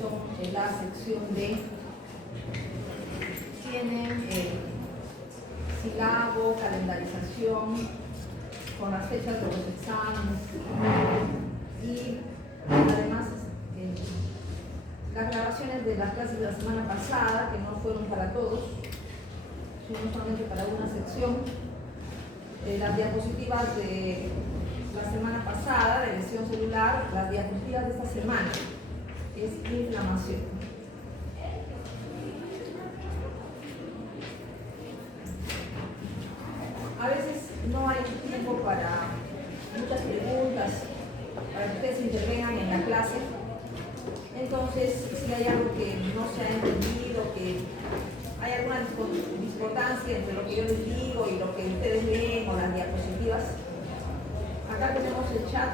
son la sección D. Tienen sílabo, calendarización, con las fechas de los exámenes y además las grabaciones de las clases de la semana pasada, que no fueron para todos, sino solamente para una sección, las diapositivas de la semana pasada de lesión celular, las diapositivas de esta semana, es inflamación. A veces no hay tiempo para muchas preguntas, para que ustedes intervengan en la clase. Entonces, si hay algo que no se ha entendido, que hay alguna discordancia entre lo que yo les digo y lo que ustedes leen o las diapositivas, acá tenemos el chat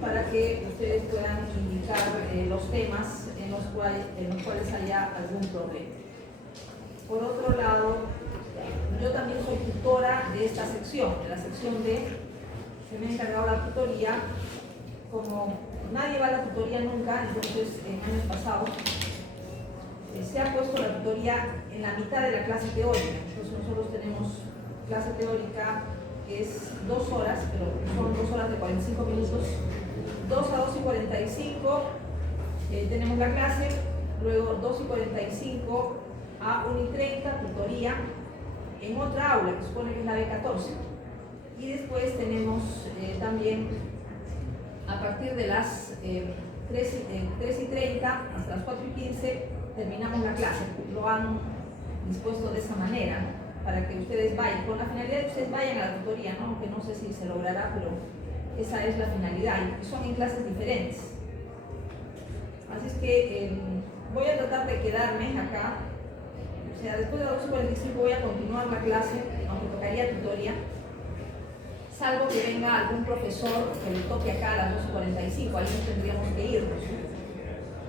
para que ustedes puedan indicar los temas en los cuales haya algún problema. Por otro lado, yo también soy tutora de esta sección, de la sección D, que me he encargado la tutoría. Como nadie va a la tutoría nunca, entonces en años pasados se ha puesto la tutoría en la mitad de la clase teórica. Entonces nosotros tenemos clase teórica que es 2 horas, pero son 2 horas de 45 minutos, 2 a 2 y 45 tenemos la clase, luego 2 y 45 a 1 y 30 tutoría en otra aula que supone que es la B14, y después tenemos también a partir de las 3 y 30 hasta las 4 y 15 terminamos la clase. Lo han dispuesto de esa manera, ¿no? Para que ustedes vayan, con la finalidad de que ustedes vayan a la tutoría, ¿no? Aunque no sé si se logrará, pero esa es la finalidad, y son en clases diferentes. Así es que voy a tratar de quedarme acá. O sea, después de las 2:45 voy a continuar la clase, aunque tocaría tutoría, salvo que venga algún profesor que le toque acá a las 2:45, ahí nos tendríamos que irnos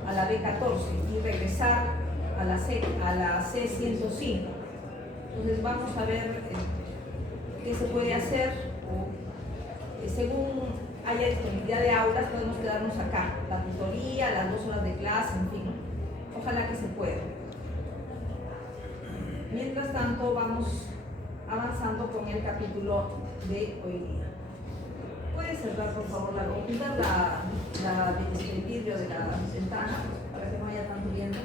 a la B14 y regresar a la C105. Entonces vamos a ver qué se puede hacer, o según haya disponibilidad de aulas podemos quedarnos acá, la tutoría, las 2 horas de clase, en fin, ojalá que se pueda. Mientras tanto, vamos avanzando con el capítulo de hoy día. ¿Puede cerrar, por favor, el vidrio de la ventana para que no haya tanto viento?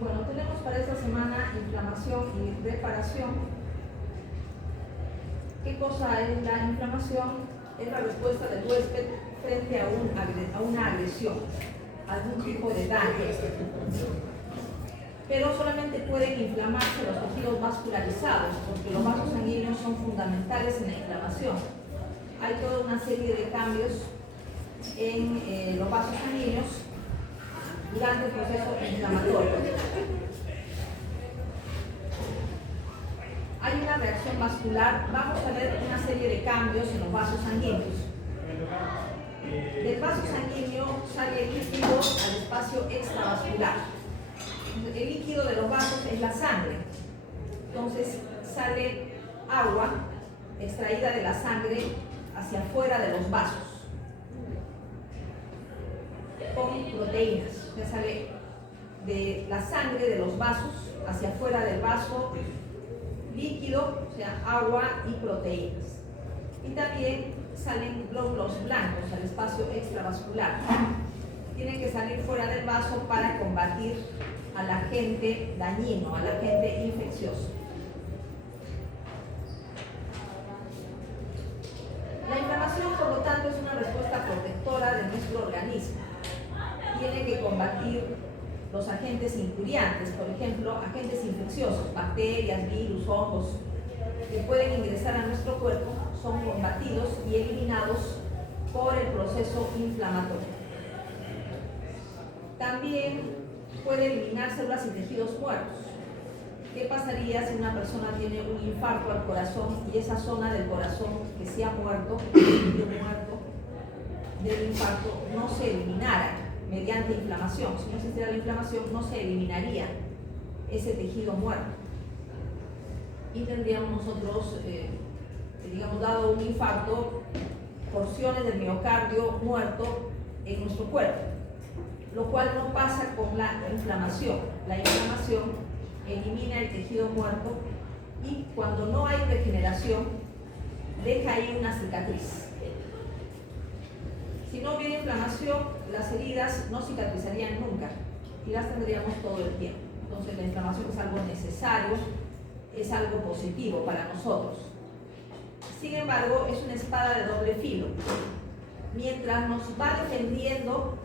Bueno, tenemos para esta semana inflamación y reparación. ¿Qué cosa es la inflamación? Es la respuesta del huésped frente a una agresión, algún tipo de daño. Pero solamente pueden inflamarse los tejidos vascularizados, porque los vasos sanguíneos son fundamentales en la inflamación. Hay toda una serie de cambios en los vasos sanguíneos durante el proceso inflamatorio. Hay una reacción vascular, vamos a ver una serie de cambios en los vasos sanguíneos. Del vaso sanguíneo sale el líquido al espacio extravascular. El líquido de los vasos es la sangre. Entonces sale agua extraída de la sangre hacia afuera de los vasos con proteínas. Ya sale de la sangre de los vasos hacia afuera del vaso líquido, o sea, agua y proteínas. Y también salen glóbulos blancos al espacio extravascular. Tienen que salir fuera del vaso para combatir al agente dañino, al agente infeccioso. La inflamación, por lo tanto, es una respuesta protectora de nuestro organismo. Tiene que combatir los agentes injuriantes, por ejemplo, agentes infecciosos, bacterias, virus, hongos, que pueden ingresar a nuestro cuerpo, son combatidos y eliminados por el proceso inflamatorio. También puede eliminar células y tejidos muertos. ¿Qué pasaría si una persona tiene un infarto al corazón y esa zona del corazón que se ha muerto, del infarto, no se eliminara mediante inflamación? Si no existiera la inflamación, no se eliminaría ese tejido muerto. Y tendríamos nosotros, digamos, dado un infarto, porciones del miocardio muerto en nuestro cuerpo, lo cual no pasa con la inflamación. La inflamación elimina el tejido muerto y cuando no hay regeneración, deja ahí una cicatriz. Si no hubiera inflamación, las heridas no cicatrizarían nunca y las tendríamos todo el tiempo. Entonces la inflamación es algo necesario, es algo positivo para nosotros. Sin embargo, es una espada de doble filo. Mientras nos va defendiendo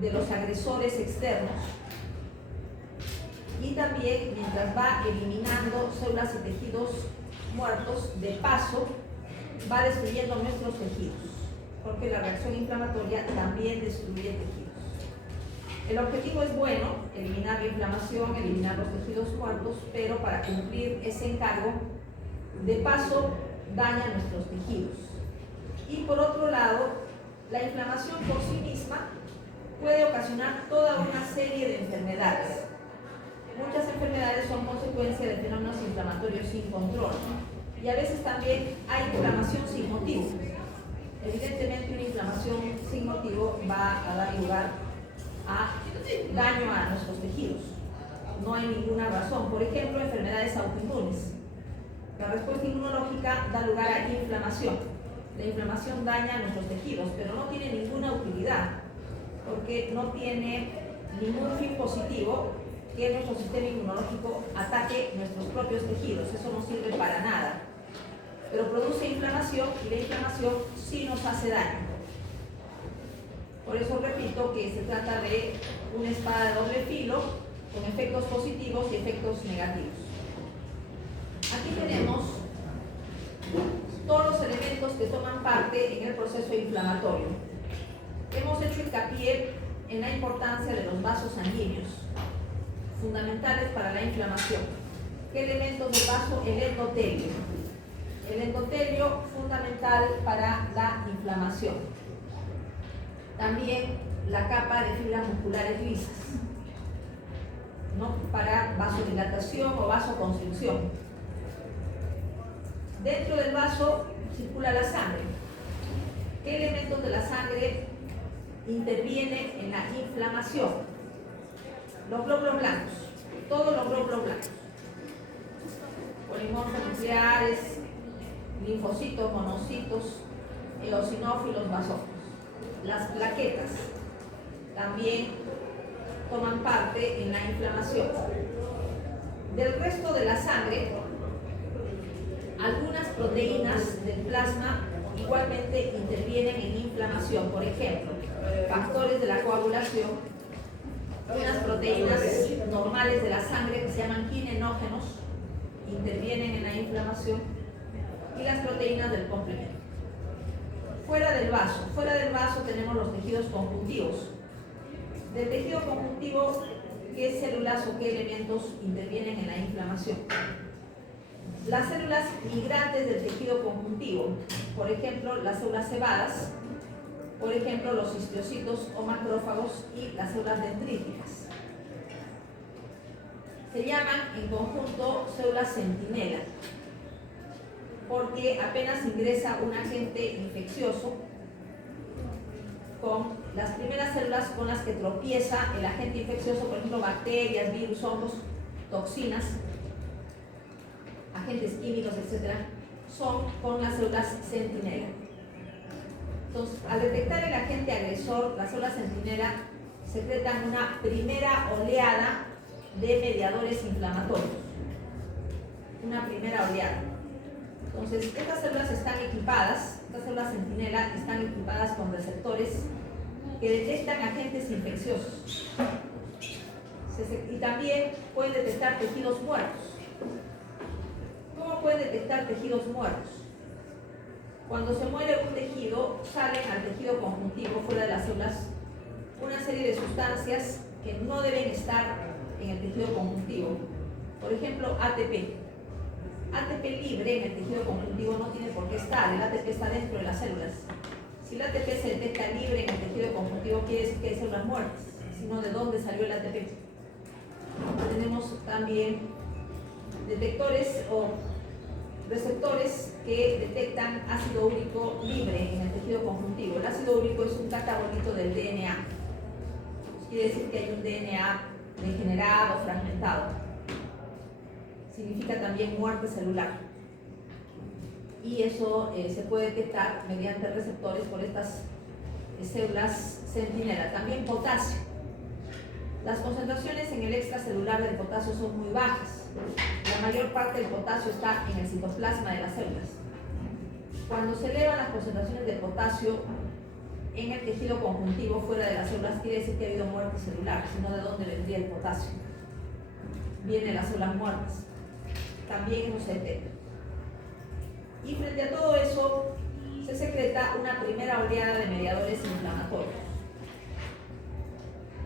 de los agresores externos y también mientras va eliminando células y tejidos muertos, de paso va destruyendo nuestros tejidos, porque la reacción inflamatoria también destruye tejidos. El objetivo es bueno, eliminar la inflamación, eliminar los tejidos muertos, pero para cumplir ese encargo, de paso daña nuestros tejidos. Y por otro lado, la inflamación por sí misma puede ocasionar toda una serie de enfermedades. Muchas enfermedades son consecuencia de fenómenos inflamatorios sin control. Y a veces también hay inflamación sin motivo. Evidentemente una inflamación sin motivo va a dar lugar a daño a nuestros tejidos. No hay ninguna razón. Por ejemplo, enfermedades autoinmunes. La respuesta inmunológica da lugar a inflamación. La inflamación daña a nuestros tejidos, pero no tiene ninguna utilidad, porque no tiene ningún fin positivo que nuestro sistema inmunológico ataque nuestros propios tejidos. Eso no sirve para nada. Pero produce inflamación y la inflamación sí nos hace daño. Por eso repito que se trata de una espada de doble filo con efectos positivos y efectos negativos. Aquí tenemos todos los elementos que toman parte en el proceso inflamatorio. Hemos hecho hincapié en la importancia de los vasos sanguíneos, fundamentales para la inflamación. ¿Qué elementos del vaso? El endotelio. El endotelio fundamental para la inflamación. También la capa de fibras musculares lisas, ¿no? Para vasodilatación o vasoconstricción. Dentro del vaso circula la sangre. ¿Qué elementos de la sangre intervienen en la inflamación? Los glóbulos blancos, todos los glóbulos blancos, polimorfos nucleares, linfocitos, monocitos, eosinófilos, basófilos. Las plaquetas también toman parte en la inflamación. Del resto de la sangre, algunas proteínas del plasma igualmente intervienen en inflamación. Por ejemplo, factores de la coagulación, unas proteínas normales de la sangre que se llaman kinenógenos intervienen en la inflamación, y las proteínas del complemento. Fuera del vaso tenemos los tejidos conjuntivos. Del tejido conjuntivo, ¿qué células o qué elementos intervienen en la inflamación? Las células migrantes del tejido conjuntivo, por ejemplo, las células cebadas, por ejemplo, los histiocytos o macrófagos y las células dendríticas. Se llaman en conjunto células centinela, porque apenas ingresa un agente infeccioso, con las primeras células con las que tropieza el agente infeccioso, por ejemplo, bacterias, virus, hongos, toxinas, agentes químicos, etc., son con las células centinela. Entonces, al detectar el agente agresor, las células centinela secretan una primera oleada de mediadores inflamatorios. Una primera oleada. Entonces, estas células están equipadas, estas células centinela están equipadas con receptores que detectan agentes infecciosos. Y también pueden detectar tejidos muertos. ¿Cómo pueden detectar tejidos muertos? Cuando se muere un tejido, salen al tejido conjuntivo, fuera de las células, una serie de sustancias que no deben estar en el tejido conjuntivo. Por ejemplo, ATP. ATP libre en el tejido conjuntivo no tiene por qué estar, el ATP está dentro de las células. Si el ATP se detecta libre en el tejido conjuntivo, quiere decir que hay células muertas, sino de dónde salió el ATP. Tenemos también detectores o receptores que detectan ácido úrico libre en el tejido conjuntivo. El ácido úrico es un catabolito del DNA. Quiere decir que hay un DNA degenerado, fragmentado. Significa también muerte celular. Y eso se puede detectar mediante receptores por estas células centinela. También potasio. Las concentraciones en el extracelular del potasio son muy bajas. La mayor parte del potasio está en el citoplasma de las células. Cuando se elevan las concentraciones de potasio en el tejido conjuntivo fuera de las células, quiere decir que ha habido muerte celular, sino de dónde vendría el potasio. Vienen las células muertas. También no se detecta. Y frente a todo eso, se secreta una primera oleada de mediadores inflamatorios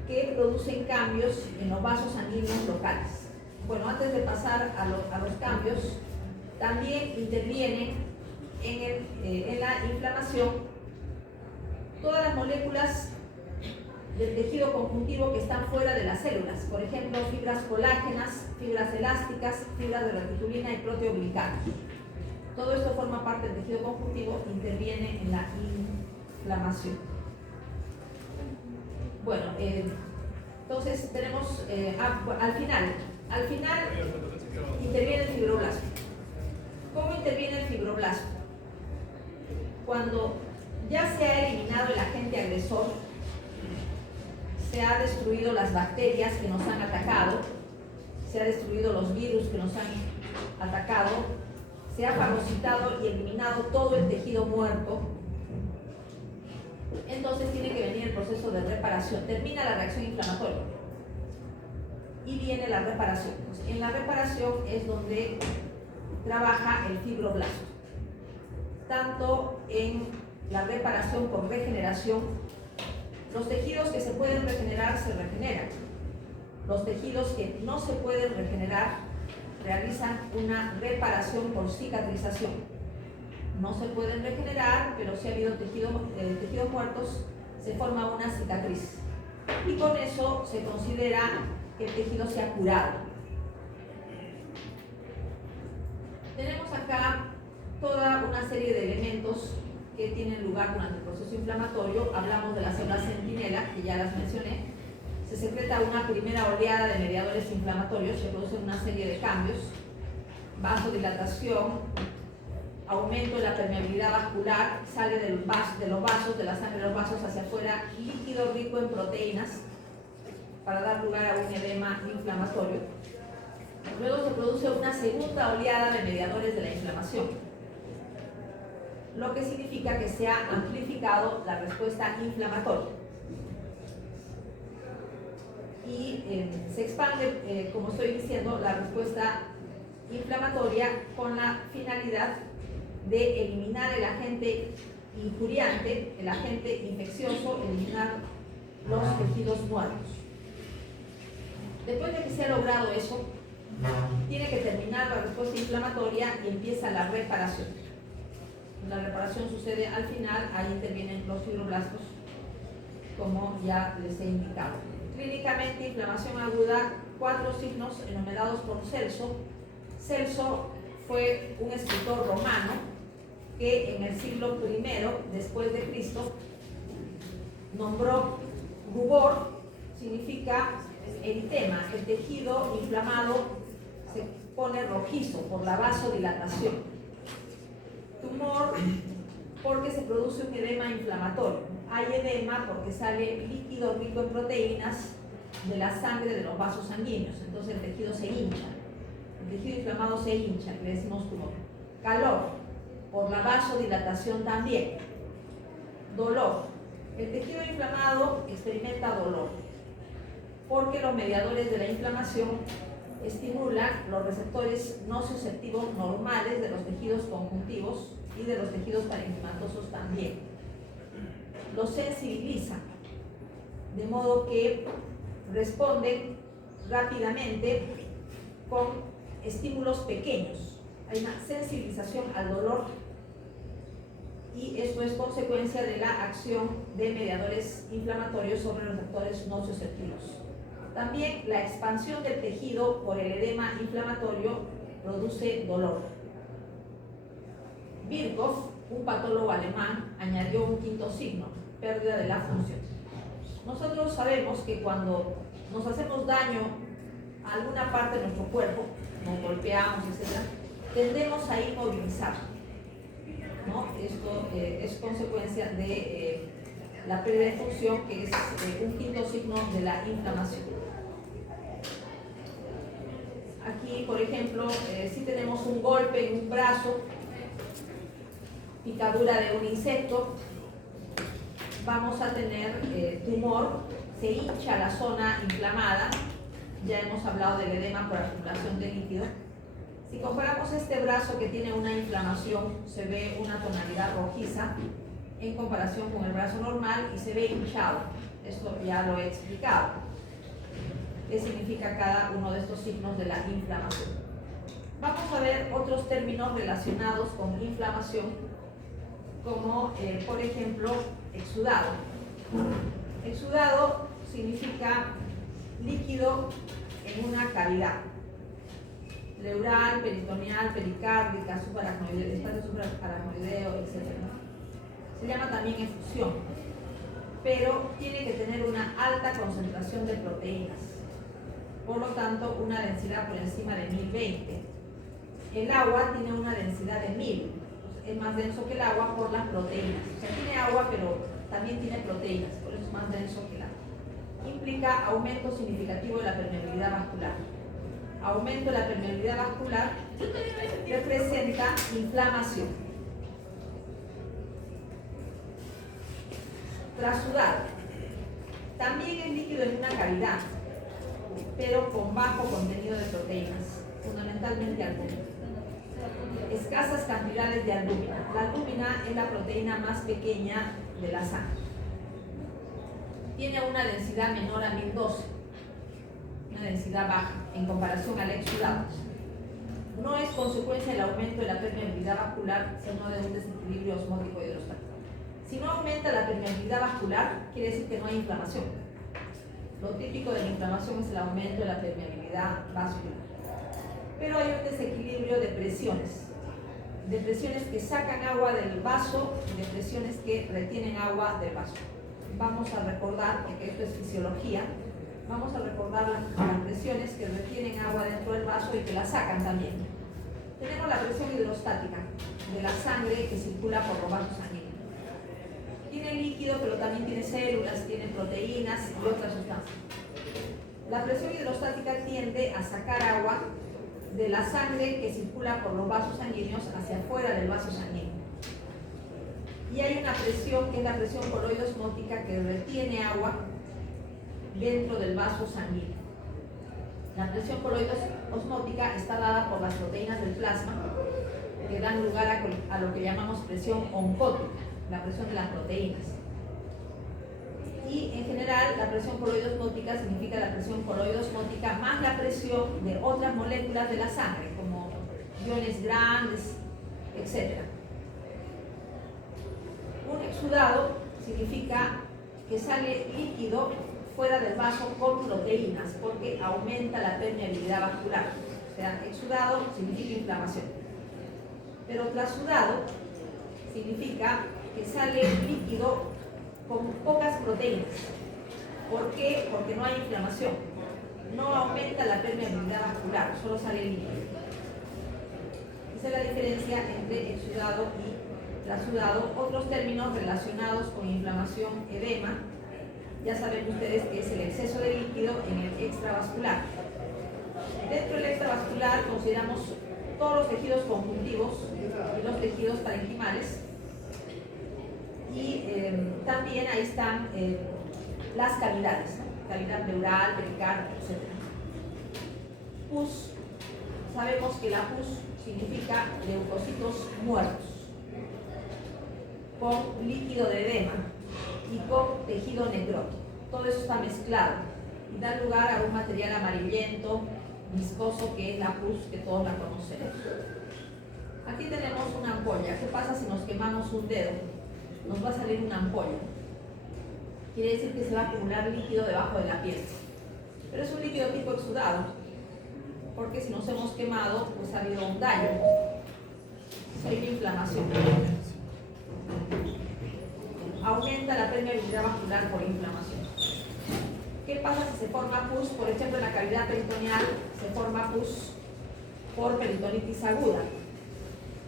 que producen cambios en los vasos sanguíneos locales. Bueno, antes de pasar a los cambios, también intervienen en la inflamación todas las moléculas del tejido conjuntivo que están fuera de las células. Por ejemplo, fibras colágenas, fibras elásticas, fibras de reticulina y proteoglicanos. Todo esto forma parte del tejido conjuntivo, interviene en la inflamación. Bueno, entonces tenemos al final interviene el fibroblasto. ¿Cómo interviene el fibroblasto? Cuando ya se ha eliminado el agente agresor, se ha destruido las bacterias que nos han atacado, se ha destruido los virus que nos han atacado, se ha fagocitado y eliminado todo el tejido muerto. Entonces tiene que venir el proceso de reparación. Termina la reacción inflamatoria y viene la reparación. En la reparación es donde trabaja el fibroblasto, tanto en la reparación por regeneración. Los tejidos que se pueden regenerar se regeneran. Los tejidos que no se pueden regenerar realizan una reparación por cicatrización. no se pueden regenerar, pero si ha habido tejidos muertos, se forma una cicatriz. Y con eso se considera que el tejido se ha curado. Tenemos acá toda una serie de elementos que tienen lugar durante el proceso inflamatorio. Hablamos de las células centinela, que ya las mencioné. Se secreta una primera oleada de mediadores inflamatorios, se producen una serie de cambios: vasodilatación, aumento de la permeabilidad vascular, sale de los vasos, de la sangre de los vasos hacia afuera, líquido rico en proteínas, para dar lugar a un edema inflamatorio. Luego se produce una segunda oleada de mediadores de la inflamación, lo que significa que se ha amplificado la respuesta inflamatoria. Y se expande, como estoy diciendo, la respuesta inflamatoria con la finalidad de eliminar el agente injuriante, el agente infeccioso, eliminar los tejidos muertos. Después de que se ha logrado eso, tiene que terminar la respuesta inflamatoria y empieza la reparación. La reparación sucede al final, ahí intervienen los fibroblastos, como ya les he indicado. Clínicamente, inflamación aguda, 4 signos enumerados por Celso. Celso fue un escritor romano que en el siglo I después de Cristo nombró rubor, significa eritema, el tejido inflamado se pone rojizo por la vasodilatación. Tumor, porque se produce un edema inflamatorio. Hay edema porque sale líquido rico en proteínas de la sangre de los vasos sanguíneos, entonces el tejido se hincha. El tejido inflamado se hincha, le decimos tumor. Calor, por la vasodilatación también. Dolor. El tejido inflamado experimenta dolor porque los mediadores de la inflamación estimulan los receptores nociceptivos normales de los tejidos conjuntivos y de los tejidos parenquimatosos también. Los sensibilizan, de modo que responden rápidamente con estímulos pequeños. Hay una sensibilización al dolor y esto es consecuencia de la acción de mediadores inflamatorios sobre los receptores nociceptivos. También la expansión del tejido por el edema inflamatorio produce dolor. Virchow, un patólogo alemán, añadió un quinto signo: pérdida de la función. Nosotros sabemos que cuando nos hacemos daño a alguna parte de nuestro cuerpo, nos golpeamos, etc., tendemos a inmovilizar, ¿no? Esto es consecuencia de la pérdida de función, que es un quinto signo de la inflamación. Aquí, por ejemplo, si tenemos un golpe en un brazo, picadura de un insecto, vamos a tener tumor, se hincha la zona inflamada. Ya hemos hablado del edema por acumulación de líquido. Si comparamos este brazo que tiene una inflamación, se ve una tonalidad rojiza en comparación con el brazo normal y se ve hinchado. Esto ya lo he explicado. ¿Qué significa cada uno de estos signos de la inflamación? Vamos a ver otros términos relacionados con inflamación, como por ejemplo exudado. Exudado significa líquido en una cavidad: pleural, peritoneal, pericárdica, subaracnoideo, espacio subaracnoideo, etc. Se llama también efusión, pero tiene que tener una alta concentración de proteínas, por lo tanto una densidad por encima de 1020. El agua tiene una densidad de 1000, es más denso que el agua por las proteínas. O sea, tiene agua, pero también tiene proteínas, por eso es más denso que el agua. Implica aumento significativo de la permeabilidad vascular. Aumento de la permeabilidad vascular representa inflamación. Trasudado. También es líquido en una cavidad, pero con bajo contenido de proteínas, fundamentalmente albúmina. Escasas cantidades de albúmina. La albúmina es la proteína más pequeña de la sangre. Tiene una densidad menor a 1012, una densidad baja en comparación al exudado. no es consecuencia del aumento de la permeabilidad vascular, sino de un desequilibrio osmótico hidrostático. Si no aumenta la permeabilidad vascular, quiere decir que no hay inflamación. Lo típico de la inflamación es el aumento de la permeabilidad vascular. Pero hay un desequilibrio de presiones que sacan agua del vaso y de presiones que retienen agua del vaso. Vamos a recordar, porque esto es fisiología, vamos a recordar las presiones que retienen agua dentro del vaso y que la sacan también. Tenemos la presión hidrostática de la sangre que circula por los vasos sanguíneos. Tiene líquido, pero también tiene células, tiene proteínas y otras sustancias. La presión hidrostática tiende a sacar agua de la sangre que circula por los vasos sanguíneos hacia afuera del vaso sanguíneo. Y hay una presión que es la presión coloidosmótica que retiene agua dentro del vaso sanguíneo. La presión coloidosmótica está dada por las proteínas del plasma que dan lugar a lo que llamamos presión oncótica, la presión de las proteínas. Y en general la presión coloidosmótica significa la presión coloidosmótica más la presión de otras moléculas de la sangre, como iones grandes, etc. Un exudado significa que sale líquido fuera del vaso con proteínas, porque aumenta la permeabilidad vascular. O sea, exudado significa inflamación. Pero trasudado significa que sale líquido con pocas proteínas. ¿Por qué? Porque no hay inflamación. No aumenta la permeabilidad vascular, solo sale líquido. Esa es la diferencia entre exudado y trasudado. Otros términos relacionados con inflamación, edema. Ya saben ustedes que es el exceso de líquido en el extravascular. Dentro del extravascular consideramos todos los tejidos conjuntivos y los tejidos parenquimales. Y también ahí están las cavidades, ¿no? Cavidad pleural, pericardio, etc. Pus, sabemos que la pus significa leucocitos muertos, con líquido de edema y con tejido necrótico. Todo eso está mezclado y da lugar a un material amarillento, viscoso, que es la pus, que todos la conocemos. Aquí tenemos una ampolla. ¿Qué pasa si nos quemamos un dedo? Nos va a salir una ampolla. Quiere decir que se va a acumular líquido debajo de la piel. Pero es un líquido tipo exudado, porque si nos hemos quemado, pues ha habido un daño. Hay una inflamación. Aumenta la permeabilidad vascular por inflamación. ¿Qué pasa si se forma pus? Por ejemplo, en la cavidad peritoneal se forma pus por peritonitis aguda,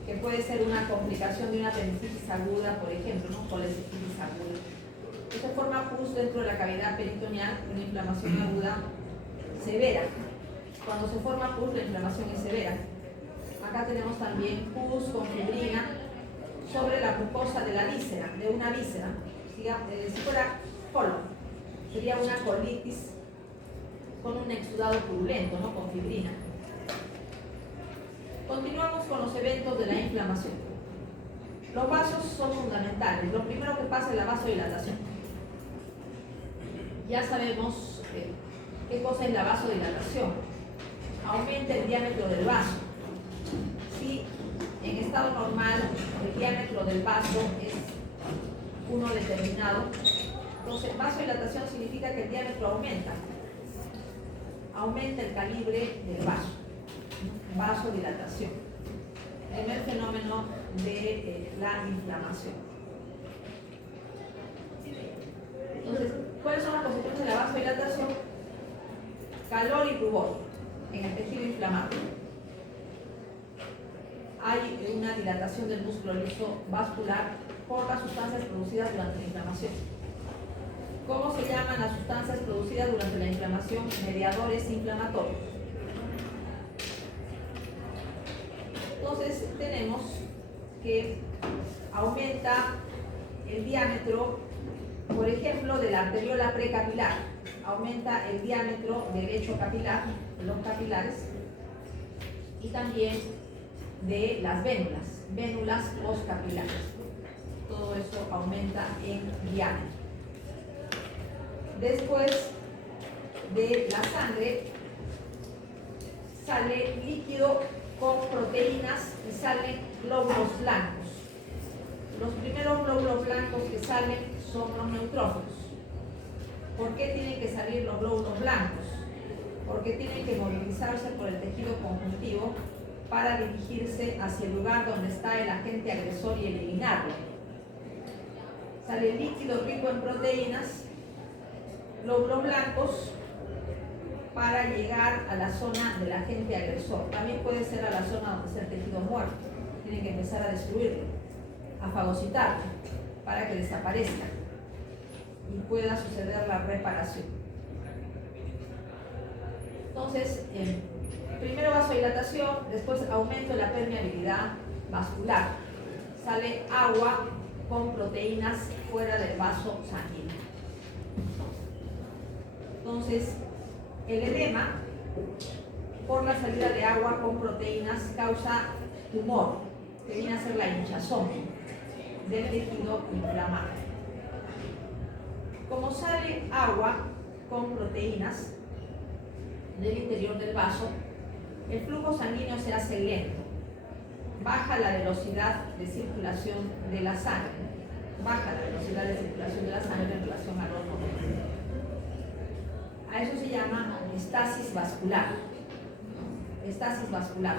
que puede ser una complicación de una apendicitis aguda, por ejemplo, ¿no? Colecitis aguda. Se forma pus dentro de la cavidad peritoneal, una inflamación aguda severa. Cuando se forma pus, la inflamación es severa. Acá tenemos también pus con fibrina sobre la mucosa de la víscera, de una víscera. Si fuera colon, sería una colitis con un exudado purulento, ¿no? Con fibrina. Continuamos con los eventos de la inflamación. Los vasos son fundamentales. Lo primero que pasa es la vasodilatación. Ya sabemos qué cosa es la vasodilatación. Aumenta el diámetro del vaso. Si en estado normal el diámetro del vaso es uno determinado, entonces vasodilatación significa que el diámetro aumenta. Aumenta el calibre del vaso. Vasodilatación, primer fenómeno de la inflamación. Entonces, ¿cuáles son las consecuencias de la vasodilatación? Calor y rubor en el tejido inflamado. Hay una dilatación del músculo liso vascular por las sustancias producidas durante la inflamación. ¿Cómo se llaman las sustancias producidas durante la inflamación? Mediadores inflamatorios. Entonces tenemos que aumenta el diámetro, por ejemplo, de la arteriola precapilar, aumenta el diámetro del lecho capilar, de los capilares, y también de las vénulas postcapilares. Todo eso aumenta en diámetro. Después de la sangre, sale líquido con proteínas y salen glóbulos blancos. Los primeros glóbulos blancos que salen son los neutrófilos. ¿Por qué tienen que salir los glóbulos blancos? Porque tienen que movilizarse por el tejido conjuntivo para dirigirse hacia el lugar donde está el agente agresor y eliminarlo. Sale líquido rico en proteínas, glóbulos blancos, para llegar a la zona del agente agresor. También puede ser a la zona donde está el tejido muerto. Tienen que empezar a destruirlo, a fagocitarlo, para que desaparezca y pueda suceder la reparación. Entonces, primero vasodilatación, después aumento de la permeabilidad vascular. Sale agua con proteínas fuera del vaso sanguíneo. Entonces, el edema, por la salida de agua con proteínas, causa tumor, que viene a ser la hinchazón del tejido inflamado. Como sale agua con proteínas del interior del vaso, el flujo sanguíneo se hace lento, baja la velocidad de circulación de la sangre, baja la velocidad de circulación de la sangre en relación al hormona. A eso se llama estasis vascular. Estasis vascular.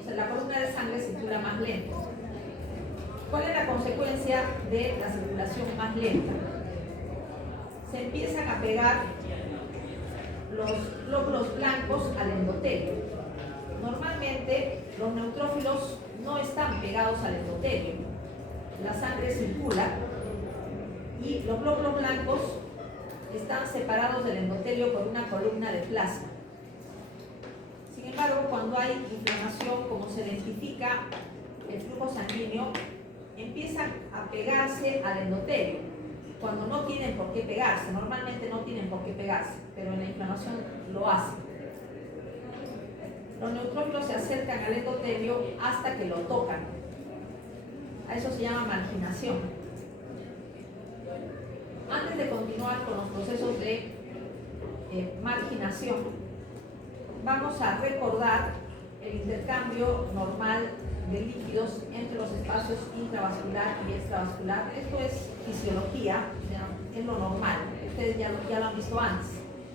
O sea, la columna de sangre circula más lento. ¿Cuál es la consecuencia de la circulación más lenta? Se empiezan a pegar los glóbulos blancos al endotelio. Normalmente los neutrófilos no están pegados al endotelio. La sangre circula y los glóbulos blancos están separados del endotelio por una columna de plasma. Sin embargo, cuando hay inflamación, como se lentifica el flujo sanguíneo, empiezan a pegarse al endotelio, cuando no tienen por qué pegarse. Normalmente no tienen por qué pegarse, pero en la inflamación lo hacen. Los neutrófilos se acercan al endotelio hasta que lo tocan. A eso se llama marginación. Antes de continuar con los procesos de marginación, vamos a recordar el intercambio normal de líquidos entre los espacios intravascular y extravascular. Esto es fisiología, es lo normal. Ustedes ya lo han visto antes.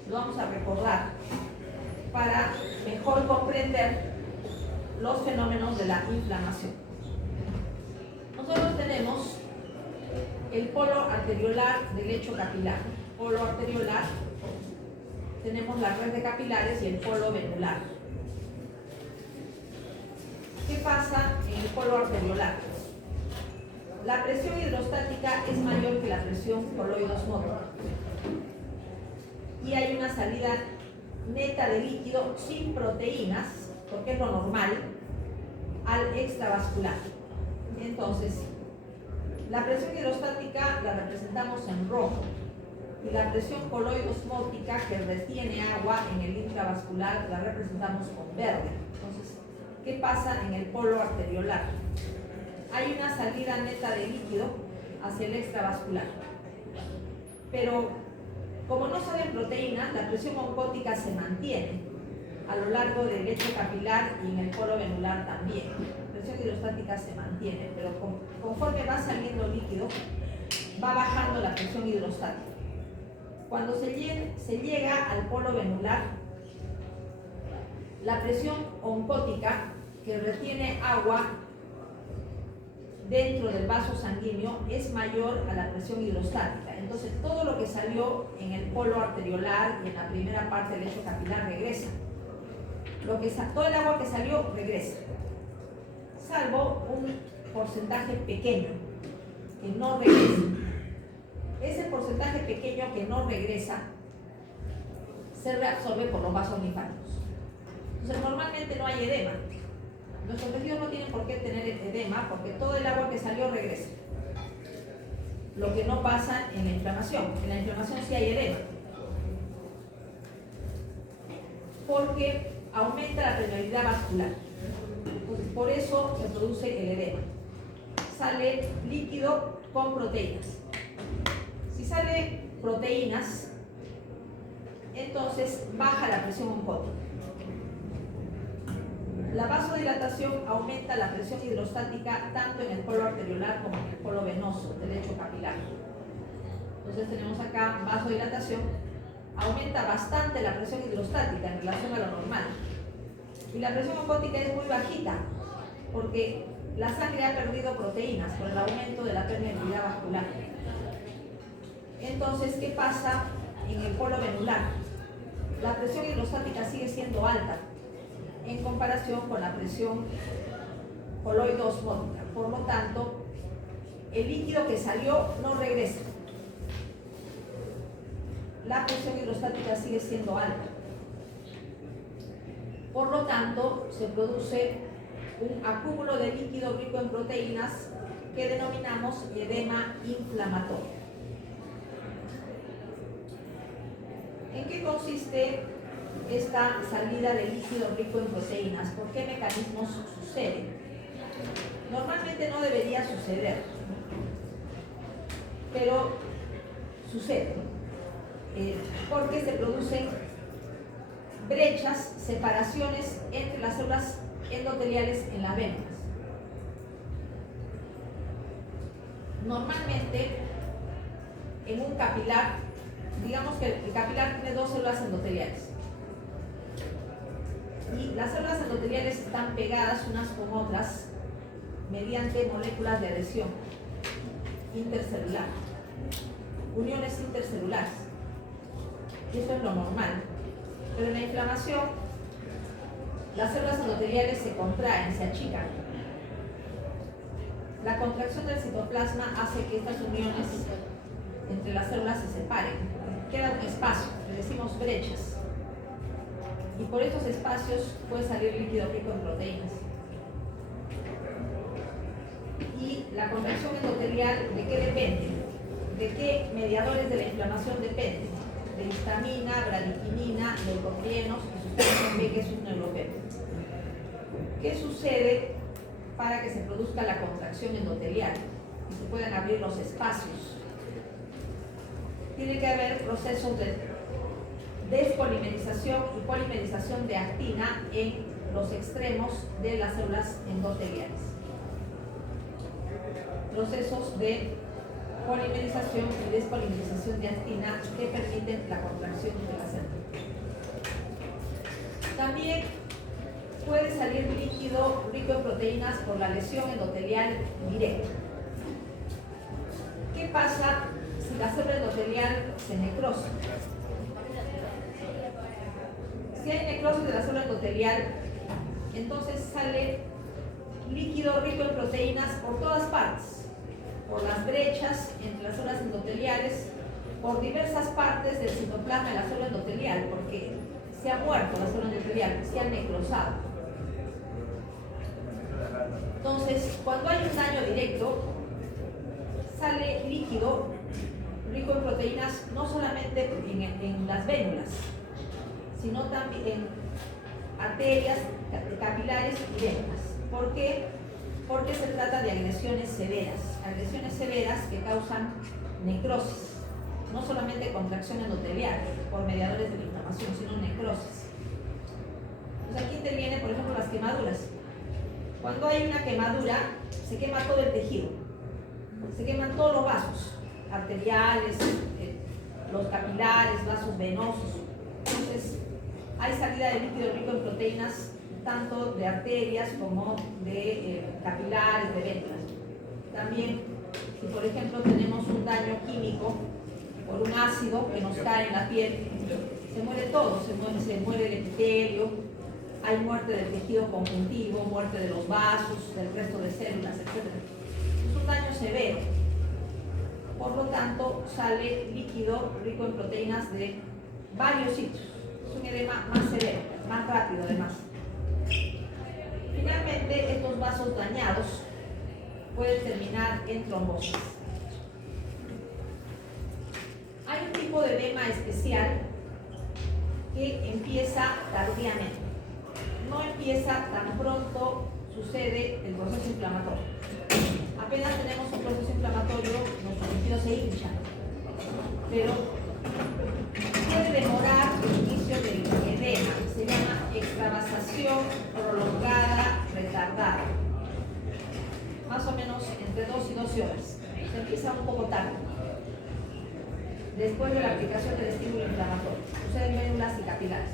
Lo vamos a recordar para mejor comprender los fenómenos de la inflamación. Nosotros tenemos el polo arteriolar del lecho capilar. Polo arteriolar, tenemos la red de capilares y el polo venular. ¿Qué pasa en el polo arteriolar? La presión hidrostática es mayor que la presión coloidosmótica y hay una salida neta de líquido sin proteínas, porque es lo normal, al extravascular. Entonces, la presión hidrostática la representamos en rojo y la presión coloidosmótica, que retiene agua en el intravascular, la representamos con verde. Entonces, ¿qué pasa en el polo arteriolar? Hay una salida neta de líquido hacia el extravascular, pero como no salen proteínas, la presión oncótica se mantiene a lo largo del lecho capilar y en el polo venular también. La presión hidrostática se mantiene, pero conforme va saliendo líquido, va bajando la presión hidrostática. Cuando se llega al polo venular, la presión oncótica, que retiene agua dentro del vaso sanguíneo, es mayor a la presión hidrostática. Entonces, todo lo que salió en el polo arteriolar y en la primera parte del lecho capilar regresa. Todo el agua que salió regresa, salvo un porcentaje pequeño que no regresa. Ese porcentaje pequeño que no regresa se reabsorbe por los vasos linfáticos. Entonces, normalmente no hay edema. Nuestros tejidos no tienen por qué tener edema, porque todo el agua que salió regresa. Lo que no pasa en la inflamación. En la inflamación sí hay edema, porque aumenta la permeabilidad vascular. Entonces, por eso se produce el edema. Sale líquido con proteínas. Si sale proteínas, entonces baja la presión oncótica. La vasodilatación aumenta la presión hidrostática tanto en el polo arteriolar como en el polo venoso del lecho capilar. Entonces tenemos acá vasodilatación, aumenta bastante la presión hidrostática en relación a lo normal. Y la presión osmótica es muy bajita, porque la sangre ha perdido proteínas por el aumento de la permeabilidad vascular. Entonces, ¿qué pasa en el polo venular? La presión hidrostática sigue siendo alta en comparación con la presión coloidosmótica. Por lo tanto, el líquido que salió no regresa. La presión hidrostática sigue siendo alta. Por lo tanto, se produce un acúmulo de líquido rico en proteínas que denominamos edema inflamatorio. ¿En qué consiste esta salida de líquido rico en proteínas? ¿Por qué mecanismos sucede? Normalmente no debería suceder, pero sucede, porque se producen brechas, separaciones entre las células endoteliales en las venas. Normalmente, en un capilar, digamos que el capilar tiene dos células endoteliales. Y las células endoteliales están pegadas unas con otras mediante moléculas de adhesión intercelular, uniones intercelulares. Y eso es lo normal. Pero en la inflamación, las células endoteliales se contraen, se achican. La contracción del citoplasma hace que estas uniones entre las células se separen. Queda un espacio, le decimos brechas. Y por estos espacios puede salir líquido rico en proteínas. Y la contracción endotelial, ¿de qué depende? ¿De qué mediadores de la inflamación depende? De histamina, bradiquinina, leucotrienos y sustancia B, que es un neuropéptido. ¿Qué sucede para que se produzca la contracción endotelial y se puedan abrir los espacios? Tiene que haber procesos de despolimerización y polimerización de actina en los extremos de las células endoteliales. Procesos de polimerización y despolimerización de actina que permiten la contracción de la célula. También puede salir líquido rico en proteínas por la lesión endotelial directa. ¿Qué pasa si la célula endotelial se necrosa? Si hay necrosis de la célula endotelial, entonces sale líquido rico en proteínas por todas partes, por las brechas entre las células endoteliales, por diversas partes del citoplasma de la célula endotelial, porque se ha muerto la célula endotelial, se ha necrosado. Entonces, cuando hay un daño directo, sale líquido rico en proteínas no solamente en las vénulas, sino también en arterias, capilares y venas. ¿Por qué? Porque se trata de agresiones severas que causan necrosis, no solamente contracción endotelial por mediadores de la inflamación, sino necrosis. Pues aquí intervienen, por ejemplo, las quemaduras. Cuando hay una quemadura, se quema todo el tejido, se queman todos los vasos arteriales, los capilares, vasos venosos. Entonces, hay salida de líquido rico en proteínas tanto de arterias como de capilares, de venas. También, si por ejemplo tenemos un daño químico por un ácido que nos cae en la piel, se muere todo, se muere el epitelio, hay muerte del tejido conjuntivo, muerte de los vasos, del resto de células, etc. Es un daño severo. Por lo tanto, sale líquido rico en proteínas de varios sitios. Es un edema más severo, más rápido además. Finalmente, estos vasos dañados pueden terminar en trombosis. Hay un tipo de edema especial que empieza tardíamente. No empieza tan pronto sucede el proceso inflamatorio. Apenas tenemos un proceso inflamatorio, nuestros tejidos se hinchan, pero puede demorar el inicio del edema, se llama extravasación prolongada, retardada, más o menos entre 2 y 12 horas. Se empieza un poco tarde, después de la aplicación del estímulo inflamatorio. Suceden médulas y capilares.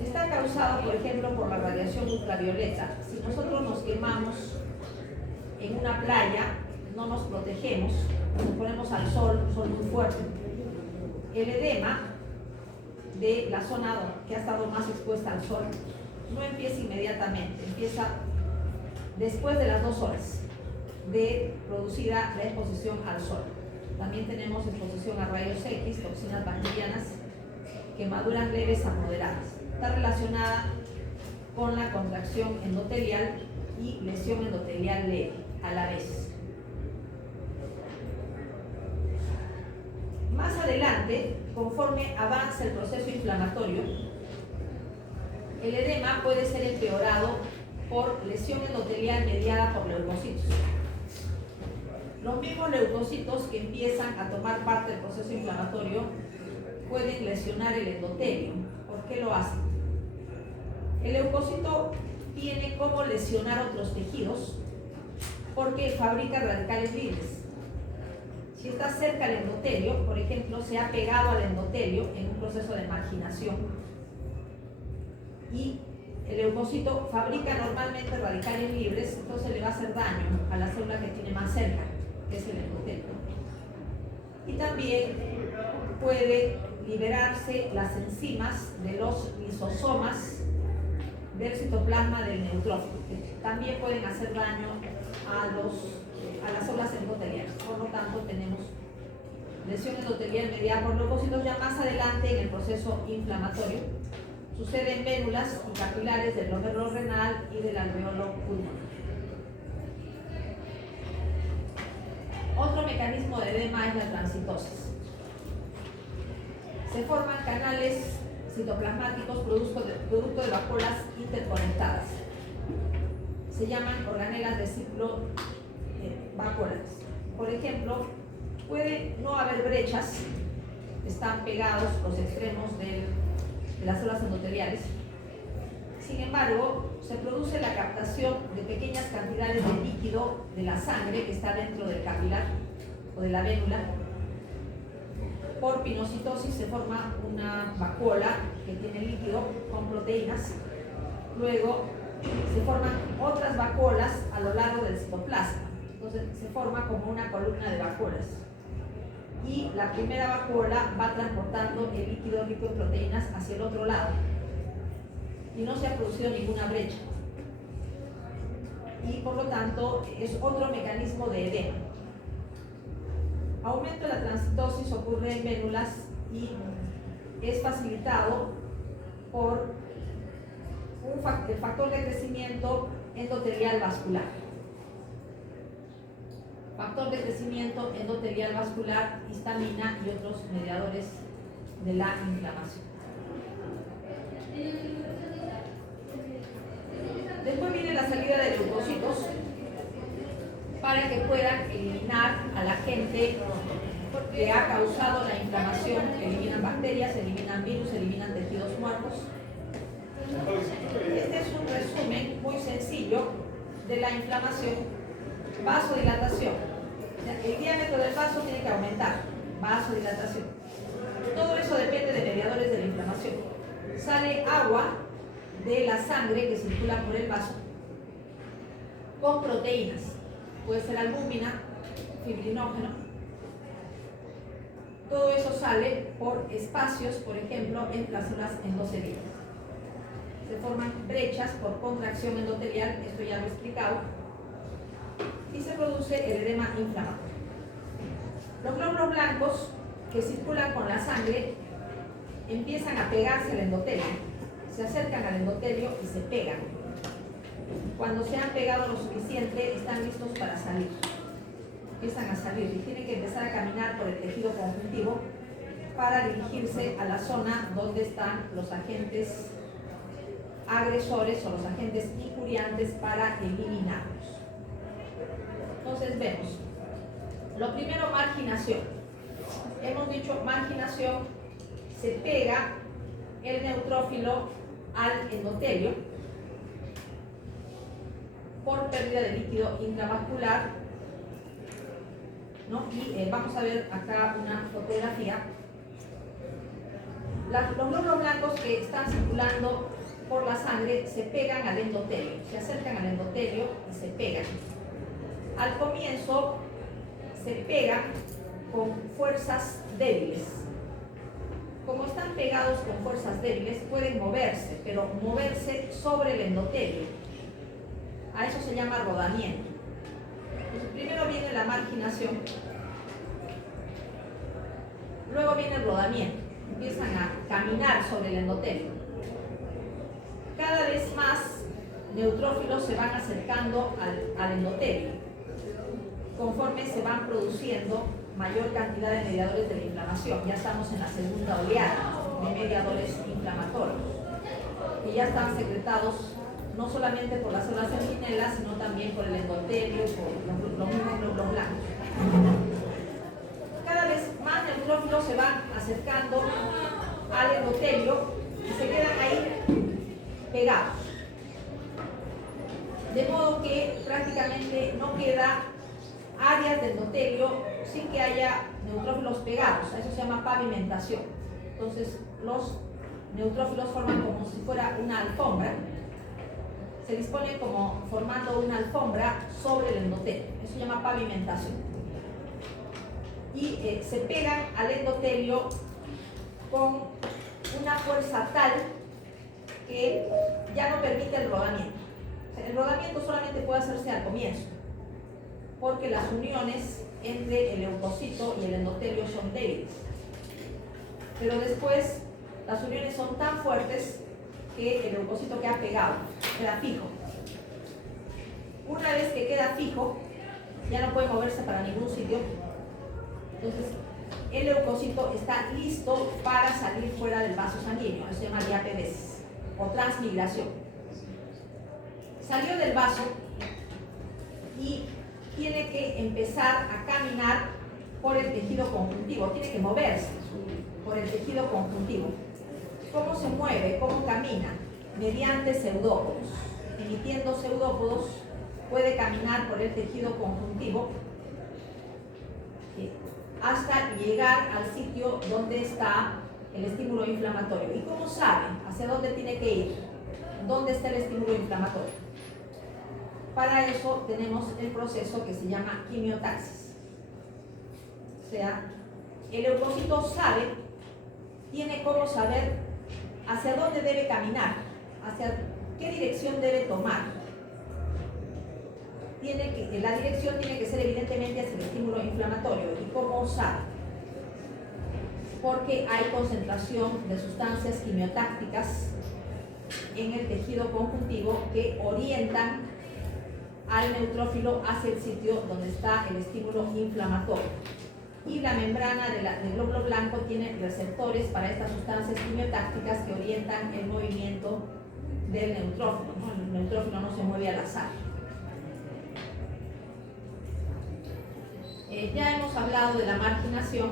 Está causado, por ejemplo, por la radiación ultravioleta. Si nosotros nos quemamos en una playa, no nos protegemos, nos ponemos al sol, sol muy fuerte, el edema de la zona que ha estado más expuesta al sol no empieza inmediatamente, empieza después de las 2 horas de producida la exposición al sol. También tenemos exposición a rayos X, toxinas bacterianas, quemaduras leves a moderadas. Está relacionada con la contracción endotelial y lesión endotelial leve a la vez. Más adelante, conforme avanza el proceso inflamatorio, el edema puede ser empeorado por lesión endotelial mediada por leucocitos. Los mismos leucocitos que empiezan a tomar parte del proceso inflamatorio pueden lesionar el endotelio. ¿Por qué lo hacen? El leucocito tiene cómo lesionar otros tejidos porque fabrica radicales libres. Si está cerca del endotelio, por ejemplo, se ha pegado al endotelio en un proceso de marginación y el leucocito fabrica normalmente radicales libres, entonces le va a hacer daño a la célula que tiene más cerca, que es el endotelio. Y también puede liberarse las enzimas de los lisosomas del citoplasma del neutrófilo, que también pueden hacer daño a las células endoteliales. Por lo tanto, tenemos lesión endotelial mediada por leucocitos ya más adelante en el proceso inflamatorio. Sucede en médulas y capilares del glomérulo renal y del alveolo pulmonar. Otro mecanismo de edema es la transitosis. Se forman canales citoplasmáticos producto de vacuolas interconectadas. Se llaman organelas de ciclo vacuolas. Por ejemplo, puede no haber brechas, están pegados los extremos de las células endoteliales. Sin embargo, se produce la captación de pequeñas cantidades de líquido de la sangre que está dentro del capilar o de la vénula. Por pinocitosis se forma una vacuola que tiene líquido con proteínas. Luego se forman otras vacuolas a lo largo del citoplasma. Entonces se forma como una columna de vacuolas. Y la primera vacuola va transportando el líquido rico en proteínas hacia el otro lado. Y no se ha producido ninguna brecha. Y por lo tanto es otro mecanismo de edema. Aumento de la transitosis ocurre en vénulas y es facilitado por el factor de crecimiento endotelial vascular. Factor de crecimiento endotelial vascular, histamina y otros mediadores de la inflamación. Después viene la salida de leucocitos para que puedan eliminar al agente que ha causado la inflamación. Eliminan bacterias, eliminan virus, eliminan tejidos muertos. Este es un resumen muy sencillo de la inflamación. Vasodilatación. El diámetro del vaso tiene que aumentar. Vasodilatación. Todo eso depende de mediadores de la inflamación. Sale agua de la sangre que circula por el vaso con proteínas. Puede ser albúmina, fibrinógeno. Todo eso sale por espacios, por ejemplo, entre las células endoteliales. Se forman brechas por contracción endotelial, esto ya lo he explicado, y se produce el edema inflamatorio. Los glóbulos blancos que circulan con la sangre empiezan a pegarse al endotelio, se acercan al endotelio y se pegan. Cuando se han pegado lo suficiente, están listos para salir. Empiezan a salir y tienen que empezar a caminar por el tejido conjuntivo para dirigirse a la zona donde están los agentes agresores o los agentes injuriantes para eliminarlos. Entonces vemos, lo primero, marginación. Hemos dicho marginación, se pega el neutrófilo al endotelio por pérdida de líquido intravascular, ¿no? Y vamos a ver acá una fotografía. Los glóbulos blancos que están circulando por la sangre se pegan al endotelio, se acercan al endotelio y se pegan. Al comienzo se pegan con fuerzas débiles. Como están pegados con fuerzas débiles, pueden moverse, pero moverse sobre el endotelio. A eso se llama rodamiento. Entonces, primero viene la marginación, luego viene el rodamiento. Empiezan a caminar sobre el endotelio. Cada vez más neutrófilos se van acercando al endotelio, conforme se van produciendo mayor cantidad de mediadores de la inflamación. Ya estamos en la segunda oleada de mediadores inflamatorios, que ya están secretados no solamente por las células sentinelas, sino también por el endotelio, por los mismos glóbulos blancos. Cada vez más neutrófilos se van acercando al endotelio y se quedan ahí pegados. De modo que prácticamente no queda áreas de endotelio sin que haya neutrófilos pegados. A eso se llama pavimentación. Entonces, los neutrófilos forman como si fuera una alfombra. Se disponen como formando una alfombra sobre el endotelio. Eso se llama pavimentación. Y se pegan al endotelio con una fuerza tal que ya no permite el rodamiento. O sea, el rodamiento solamente puede hacerse al comienzo, porque las uniones entre el leucocito y el endotelio son débiles. Pero después las uniones son tan fuertes que el leucocito queda pegado, queda fijo. Una vez que queda fijo, ya no puede moverse para ningún sitio. Entonces, el leucocito está listo para salir fuera del vaso sanguíneo. Eso se llama diapedesis o transmigración. Salió del vaso y tiene que empezar a caminar por el tejido conjuntivo, tiene que moverse por el tejido conjuntivo. ¿Cómo se mueve? ¿Cómo camina? Mediante pseudópodos. Emitiendo pseudópodos puede caminar por el tejido conjuntivo hasta llegar al sitio donde está el estímulo inflamatorio. ¿Y cómo sabe hacia dónde tiene que ir? ¿Dónde está el estímulo inflamatorio? Para eso tenemos el proceso que se llama quimiotaxis. O sea, el leucocito sabe, tiene cómo saber hacia dónde debe caminar, hacia qué dirección debe tomar. La dirección tiene que ser evidentemente hacia el estímulo inflamatorio. ¿Y cómo sabe? Porque hay concentración de sustancias quimiotácticas en el tejido conjuntivo que orientan al neutrófilo hacia el sitio donde está el estímulo inflamatorio. Y la membrana del glóbulo blanco tiene receptores para estas sustancias quimiotácticas que orientan el movimiento del neutrófilo, ¿no? El neutrófilo no se mueve al azar. Ya hemos hablado de la marginación,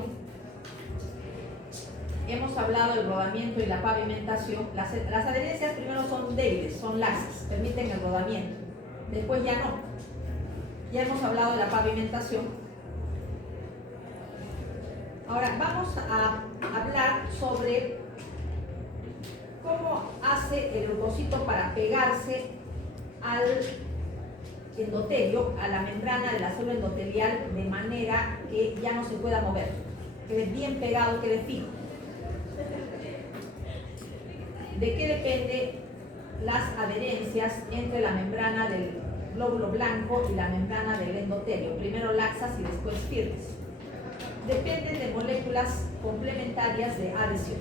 hemos hablado del rodamiento y la pavimentación. Las adherencias primero son débiles, son laxas, permiten el rodamiento. Después ya no. Ya hemos hablado de la pavimentación. Ahora vamos a hablar sobre cómo hace el leucocito para pegarse al endotelio, a la membrana de la célula endotelial, de manera que ya no se pueda mover, quede bien pegado, quede fijo. ¿De qué depende las adherencias entre la membrana del glóbulo blanco y la membrana del endotelio? Primero laxas y después firmes. Dependen de moléculas complementarias de adhesión.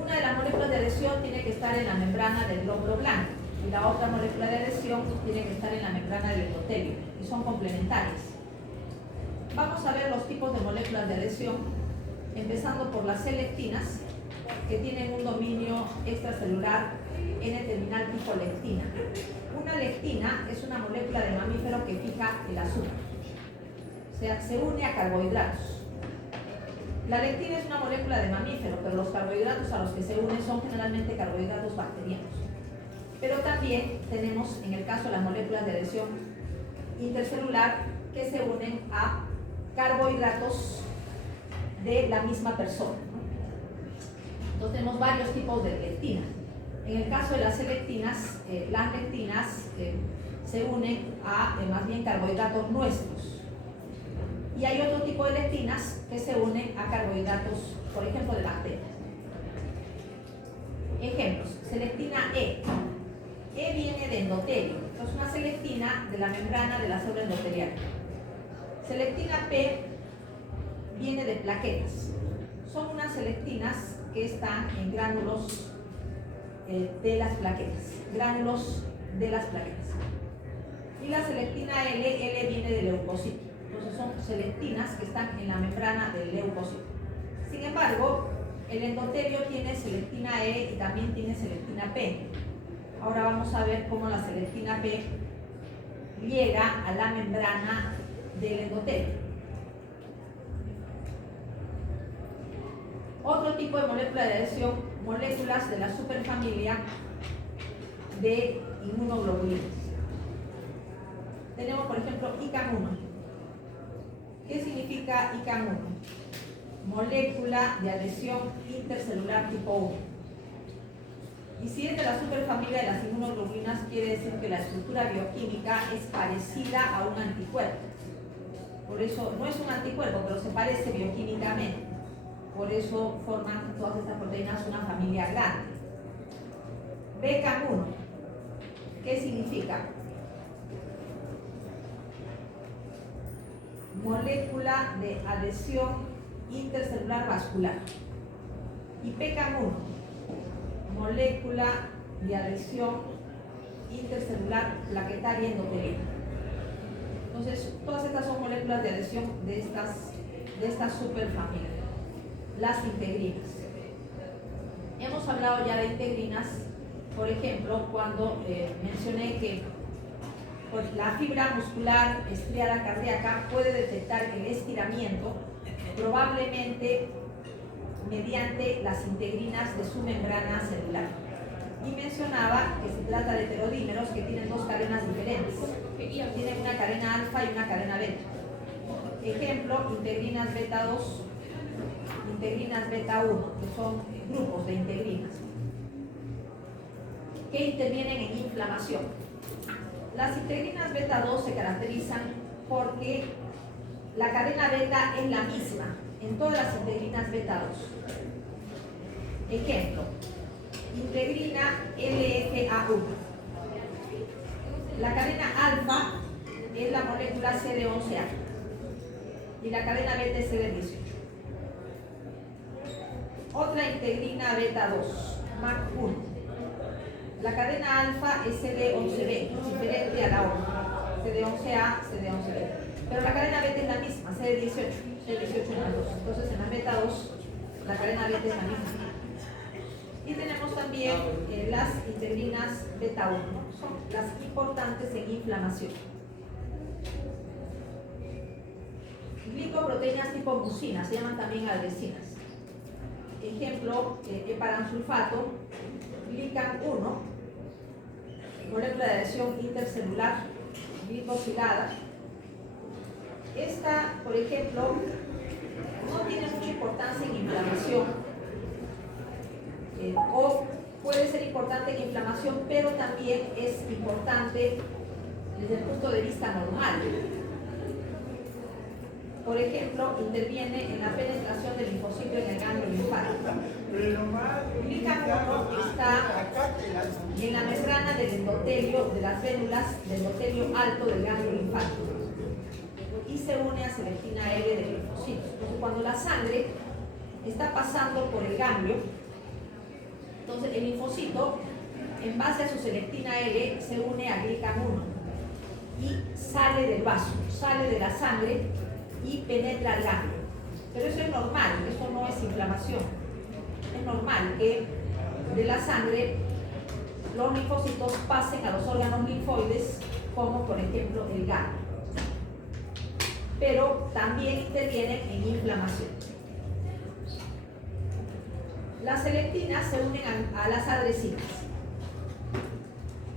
Una de las moléculas de adhesión tiene que estar en la membrana del glóbulo blanco y la otra molécula de adhesión tiene que estar en la membrana del endotelio, y son complementarias. Vamos a ver los tipos de moléculas de adhesión, empezando por las selectinas, que tienen un dominio extracelular N-terminal tipo lectina. Una lectina es una molécula de mamífero que fija el azúcar, o sea, se une a carbohidratos. La lectina es una molécula de mamífero, pero los carbohidratos a los que se unen son generalmente carbohidratos bacterianos. Pero también tenemos, en el caso de las moléculas de adhesión intercelular, que se unen a carbohidratos de la misma persona, ¿no? Entonces tenemos varios tipos de lectinas. En el caso de las lectinas se unen a más bien carbohidratos nuestros. Y hay otro tipo de lectinas que se unen a carbohidratos, por ejemplo, de bacterias. Ejemplos: selectina E. E viene de endotelio, es una selectina de la membrana de la célula endotelial. Selectina P viene de plaquetas. Son unas selectinas que están en gránulos de las plaquetas, Y la selectina L viene del leucocito. Entonces son selectinas que están en la membrana del leucocito. Sin embargo, el endotelio tiene selectina E y también tiene selectina P. Ahora vamos a ver cómo la selectina P llega a la membrana del endotelio. Otro tipo de molécula de adhesión, moléculas de la superfamilia de inmunoglobulinas. Tenemos, por ejemplo, ICAM1. ¿Qué significa ICAM1? Molécula de adhesión intercelular tipo 1. Y si es de la superfamilia de las inmunoglobulinas, quiere decir que la estructura bioquímica es parecida a un anticuerpo. Por eso, no es un anticuerpo, pero se parece bioquímicamente. Por eso forman todas estas proteínas una familia grande. BCAM1. ¿Qué significa? Molécula de adhesión intercelular vascular. Y PCAM1. Molécula de adhesión intercelular plaquetaria endotelial. Entonces, todas estas son moléculas de adhesión de estas superfamilias. Las integrinas. Hemos hablado ya de integrinas, por ejemplo, cuando mencioné que pues, la fibra muscular estriada cardíaca puede detectar el estiramiento, probablemente mediante las integrinas de su membrana celular. Y mencionaba que se trata de heterodímeros que tienen dos cadenas diferentes. Tienen una cadena alfa y una cadena beta. Ejemplo, integrinas beta 2, integrinas beta 1, que son grupos de integrinas que intervienen en inflamación. Las integrinas beta 2 se caracterizan porque la cadena beta es la misma en todas las integrinas beta 2. Ejemplo, integrina LFA1. La cadena alfa es la molécula CD11A y la cadena beta es CD18. Otra integrina beta 2, MAC1. La cadena alfa es CD11B, diferente a la otra, CD11A, CD11B. Pero la cadena beta es la misma, CD18 en las dos. Entonces en la beta 2, la cadena beta es la misma. Y tenemos también las integrinas beta 1, ¿no? Son las importantes en inflamación. Glicoproteínas tipo mucina, se llaman también aldesinas. Ejemplo, heparansulfato, GLICAN1, molécula de adhesión intercelular glicosilada. Esta, por ejemplo, no tiene mucha importancia en inflamación, o puede ser importante en inflamación, pero también es importante desde el punto de vista normal. Por ejemplo, interviene en la penetración del linfocito en el ganglio linfático. GLICAN1 está en la membrana del endotelio, de las vénulas del endotelio alto del ganglio linfático, y se une a selectina L del linfocito. Entonces, cuando la sangre está pasando por el ganglio, entonces el linfocito, en base a su selectina L, se une a GLICAN1 y sale del vaso, sale de la sangre y penetra al ganglio. Pero eso es normal, eso no es inflamación. Es normal que de la sangre los linfocitos pasen a los órganos linfoides, como por ejemplo el ganglio. Pero también intervienen en inflamación. Las selectinas se unen a las adresinas,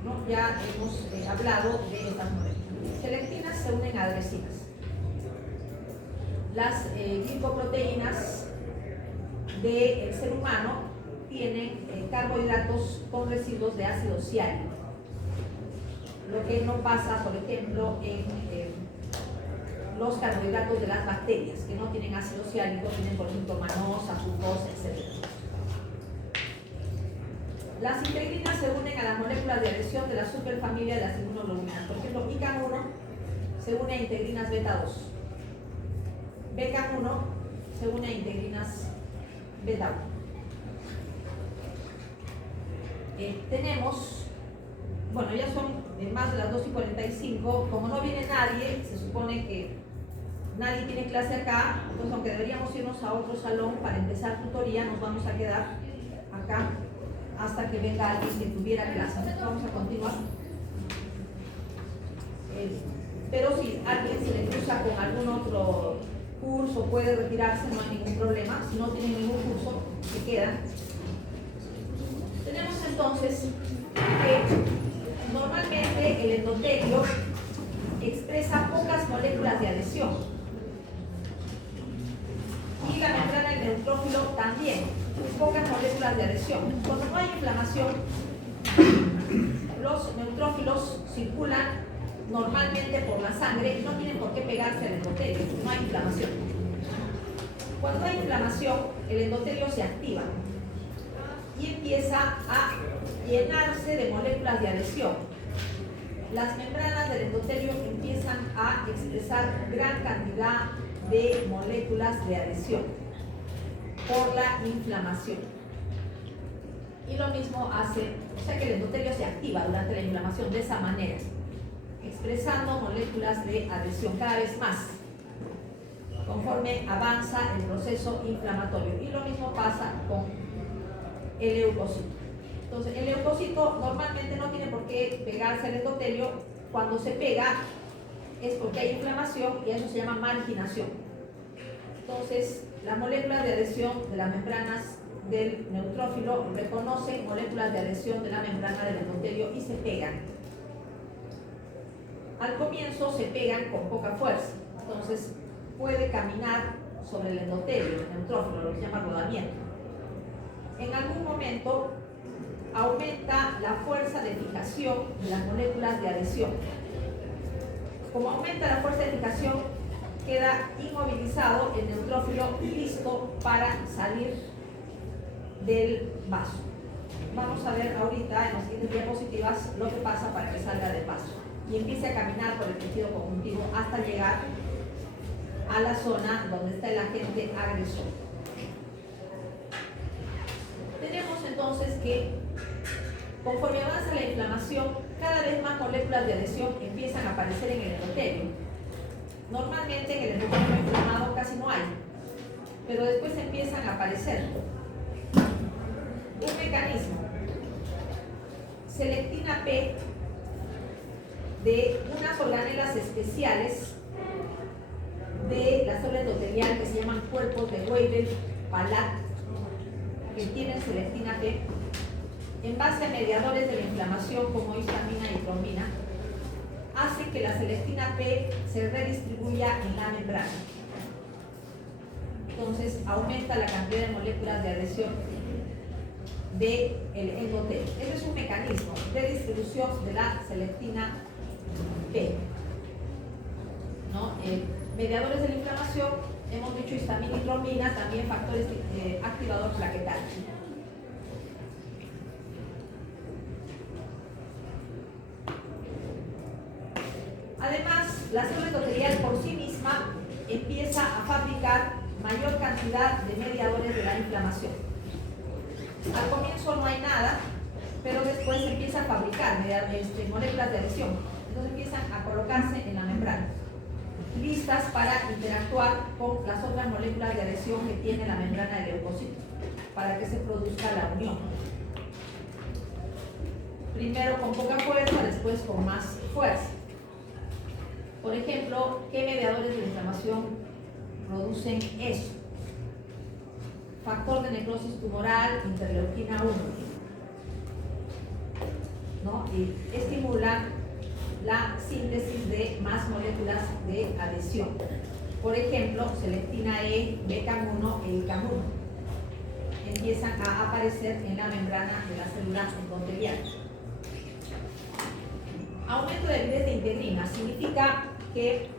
¿no? Ya hemos hablado de estas moléculas. Selectinas se unen a adresinas. Las glicoproteínas del ser humano tienen carbohidratos con residuos de ácido ciánico, lo que no pasa, por ejemplo, en los carbohidratos de las bacterias, que no tienen ácido ciánico, tienen, por ejemplo, manosa, fructosa, etc. Las integrinas se unen a las moléculas de adhesión de la superfamilia de las inmunoglobulinas. Por ejemplo, ICAN1 se une a integrinas beta 2. BCAN1 se une a integrinas beta 1. Tenemos, bueno, ya son más de las 2:45. Como no viene nadie, se supone que nadie tiene clase acá, entonces aunque deberíamos irnos a otro salón para empezar tutoría, nos vamos a quedar acá hasta que venga alguien que tuviera clase. Vamos a continuar. Pero si alguien se le cruza con algún otro curso, puede retirarse, no hay ningún problema. Si no tiene ningún curso, se queda. Tenemos entonces que normalmente el endotelio expresa pocas moléculas de adhesión y la membrana del neutrófilo también, pocas moléculas de adhesión. Cuando no hay inflamación, los neutrófilos circulan normalmente por la sangre y no tienen por qué pegarse al endotelio, no hay inflamación. Cuando hay inflamación, el endotelio se activa y empieza a llenarse de moléculas de adhesión. Las membranas del endotelio empiezan a expresar gran cantidad de moléculas de adhesión por la inflamación. Y lo mismo hace, o sea que el endotelio se activa durante la inflamación de esa manera, expresando moléculas de adhesión cada vez más conforme avanza el proceso inflamatorio. Y lo mismo pasa con el leucocito. Entonces, el leucocito normalmente no tiene por qué pegarse al endotelio. Cuando se pega es porque hay inflamación y eso se llama marginación. Entonces, las moléculas de adhesión de las membranas del neutrófilo reconocen moléculas de adhesión de la membrana del endotelio y se pegan. Al comienzo se pegan con poca fuerza, entonces puede caminar sobre el endotelio, el neutrófilo, lo que se llama rodamiento. En algún momento aumenta la fuerza de fijación de las moléculas de adhesión. Como aumenta la fuerza de fijación, queda inmovilizado el neutrófilo y listo para salir del vaso. Vamos a ver ahorita en las siguientes diapositivas lo que pasa para que salga del vaso y empiece a caminar por el tejido conjuntivo hasta llegar a la zona donde está el agente agresor. Tenemos entonces que conforme avanza la inflamación, cada vez más moléculas de adhesión empiezan a aparecer en el endotelio. Normalmente en el endotelio inflamado casi no hay, pero después empiezan a aparecer. Un mecanismo, selectina P de unas organelas especiales de la célula endotelial que se llaman cuerpos de Weibel-Palade, que tienen selectina P, en base a mediadores de la inflamación como histamina y trombina, hace que la selectina P se redistribuya en la membrana. Entonces aumenta la cantidad de moléculas de adhesión del endotelio. Ese es un mecanismo de distribución de la selectina P. ¿No? Mediadores de la inflamación, hemos dicho histamina y trombina, también factores activadores plaquetarios. Además, la célula endotelial por sí misma empieza a fabricar mayor cantidad de mediadores de la inflamación. Al comienzo no hay nada, pero después empieza a fabricar moléculas de adhesión. Entonces empiezan a colocarse en la membrana, listas para interactuar con las otras moléculas de adhesión que tiene la membrana del leucocito, para que se produzca la unión. Primero con poca fuerza, después con más fuerza. Por ejemplo, ¿qué mediadores de la inflamación producen eso? factor de necrosis tumoral, interleuquina 1, ¿no? Y estimula la síntesis de más moléculas de adhesión. Por ejemplo, selectina E, BCAM1 e ICAM1 empiezan a aparecer en la membrana de la célula endotelial. Aumento de avidez de integrina significa que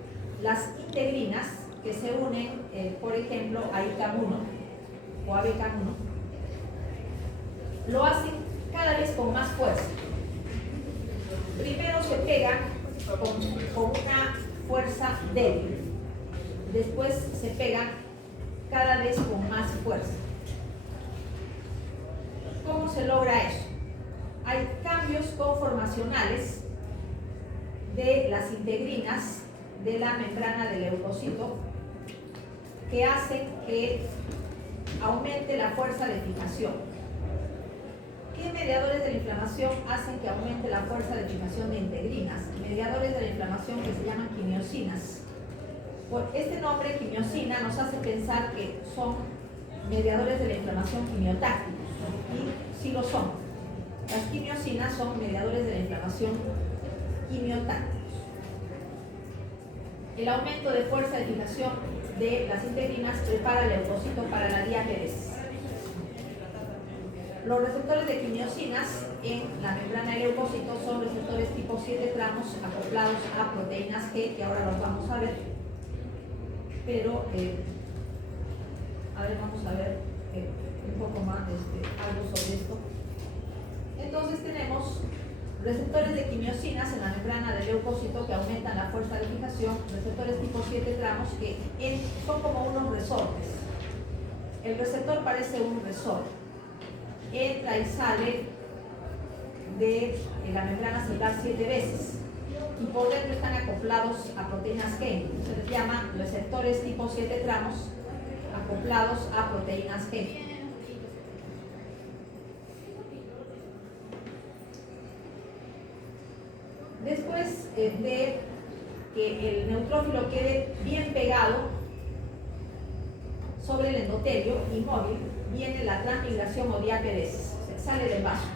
las integrinas que se unen, por ejemplo, a ICAM1 o a BCAM1, lo hacen cada vez con más fuerza. Primero se pegan con una fuerza débil, después se pegan cada vez con más fuerza. ¿Cómo se logra eso? Hay cambios conformacionales de las integrinas de la membrana del leucocito que hacen que aumente la fuerza de fijación. ¿Qué mediadores de la inflamación hacen que aumente la fuerza de fijación de integrinas? Mediadores de la inflamación que se llaman quimiosinas. Por este nombre, quimiosina, nos hace pensar que son mediadores de la inflamación quimiotácticos, y sí lo son. Las quimiosinas son mediadores de la inflamación quimiotácticos. El aumento de fuerza de fijación de las integrinas prepara el leucocito para la diáperesis. Los receptores de quimiosinas en la membrana del leucocito son receptores tipo 7 tramos acoplados a proteínas G, que ahora los vamos a ver. Pero, vamos a ver un poco más algo sobre esto. Entonces tenemos receptores de quimiosinas en la membrana del leucocito que aumentan la fuerza de fijación, receptores tipo 7 tramos que son como unos resortes. El receptor parece un resorte. Entra y sale de la membrana celular 7 veces y por dentro están acoplados a proteínas G. Se les llama receptores tipo 7 tramos acoplados a proteínas G. Después de que el neutrófilo quede bien pegado sobre el endotelio inmóvil, viene la transmigración o diáperesis, sale del vaso.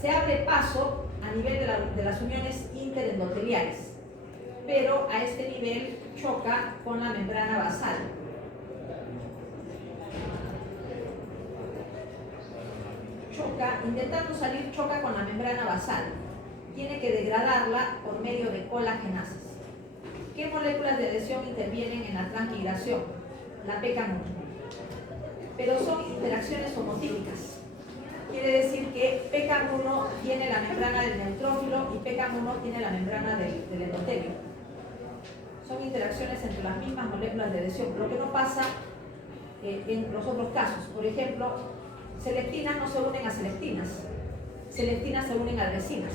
Se abre paso a nivel de las uniones interendoteliales, pero a este nivel choca con la membrana basal. Intentando salir, choca con la membrana basal. Tiene que degradarla por medio de colagenasas. ¿Qué moléculas de adhesión intervienen en la transmigración? La PKM1. Pero son interacciones homotípicas. Quiere decir que PKM1 tiene la membrana del neutrófilo y PKM1 tiene la membrana del endotelio. Son interacciones entre las mismas moléculas de adhesión, lo que no pasa en los otros casos. Por ejemplo, selectinas no se unen a selectinas, selectinas se unen a adhesinas.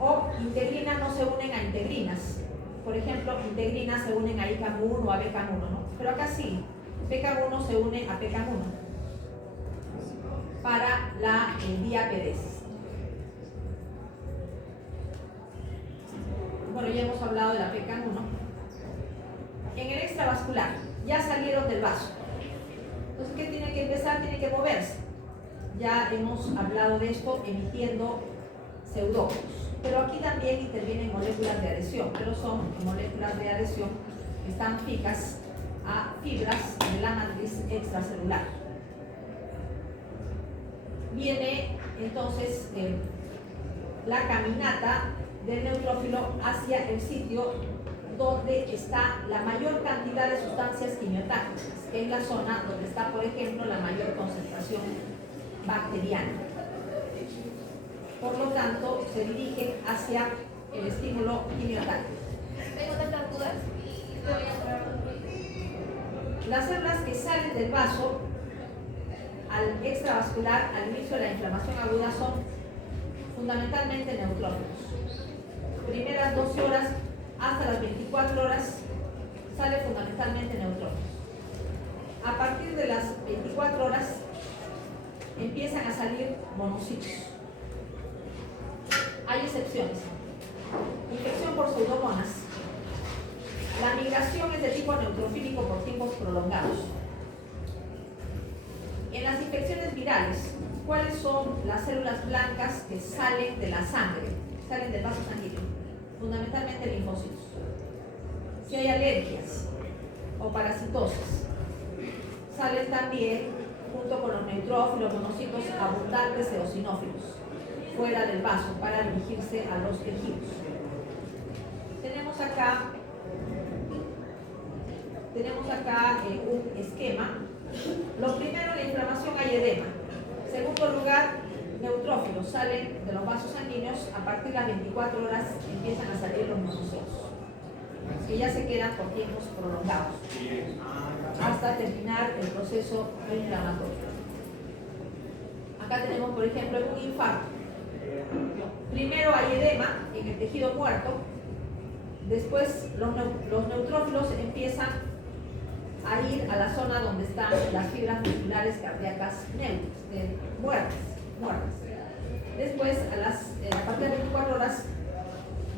O integrinas no se unen a integrinas. Por ejemplo, integrinas se unen a ICAM1 o a BCAM1, ¿no? Pero acá sí, PKM1 se une a PKM1 para la diáperesis. Bueno, ya hemos hablado de la PKM1. En el extravascular, ya salieron del vaso. Entonces, ¿qué tiene que empezar? Tiene que moverse. Ya hemos hablado de esto emitiendo pseudómeros. Pero aquí también intervienen moléculas de adhesión, pero son moléculas de adhesión que están fijas a fibras de la matriz extracelular. Viene entonces la caminata del neutrófilo hacia el sitio donde está la mayor cantidad de sustancias quimiotácticas, que es la zona donde está, por ejemplo, la mayor concentración bacteriana. Por lo tanto, se dirige hacia el estímulo quimiotáctico. Tengo tantas dudas. Las células que salen del vaso al extravascular al inicio de la inflamación aguda son fundamentalmente neutrófilos. Primeras 12 horas hasta las 24 horas sale fundamentalmente neutrófilos. A partir de las 24 horas empiezan a salir monocitos. Hay excepciones. Infección por pseudomonas. La migración es de tipo neutrofílico por tiempos prolongados. virales, ¿cuáles son las células blancas que salen de la sangre, salen del vaso sanguíneo? Fundamentalmente linfocitos. Si hay alergias o parasitosis, salen también, junto con los neutrófilos, monocitos abundantes eosinófilos, fuera del vaso para dirigirse a los tejidos. Tenemos acá un esquema. Lo primero, la inflamación, hay edema. Segundo lugar, neutrófilos salen de los vasos sanguíneos. A partir de las 24 horas empiezan a salir los monocitos, que ya se quedan por tiempos prolongados hasta terminar el proceso inflamatorio. Acá tenemos, por ejemplo, un infarto. Primero hay edema en el tejido muerto, después los neutrófilos empiezan a ir a la zona donde están las fibras musculares cardíacas muertas. Después, a partir de 24 horas,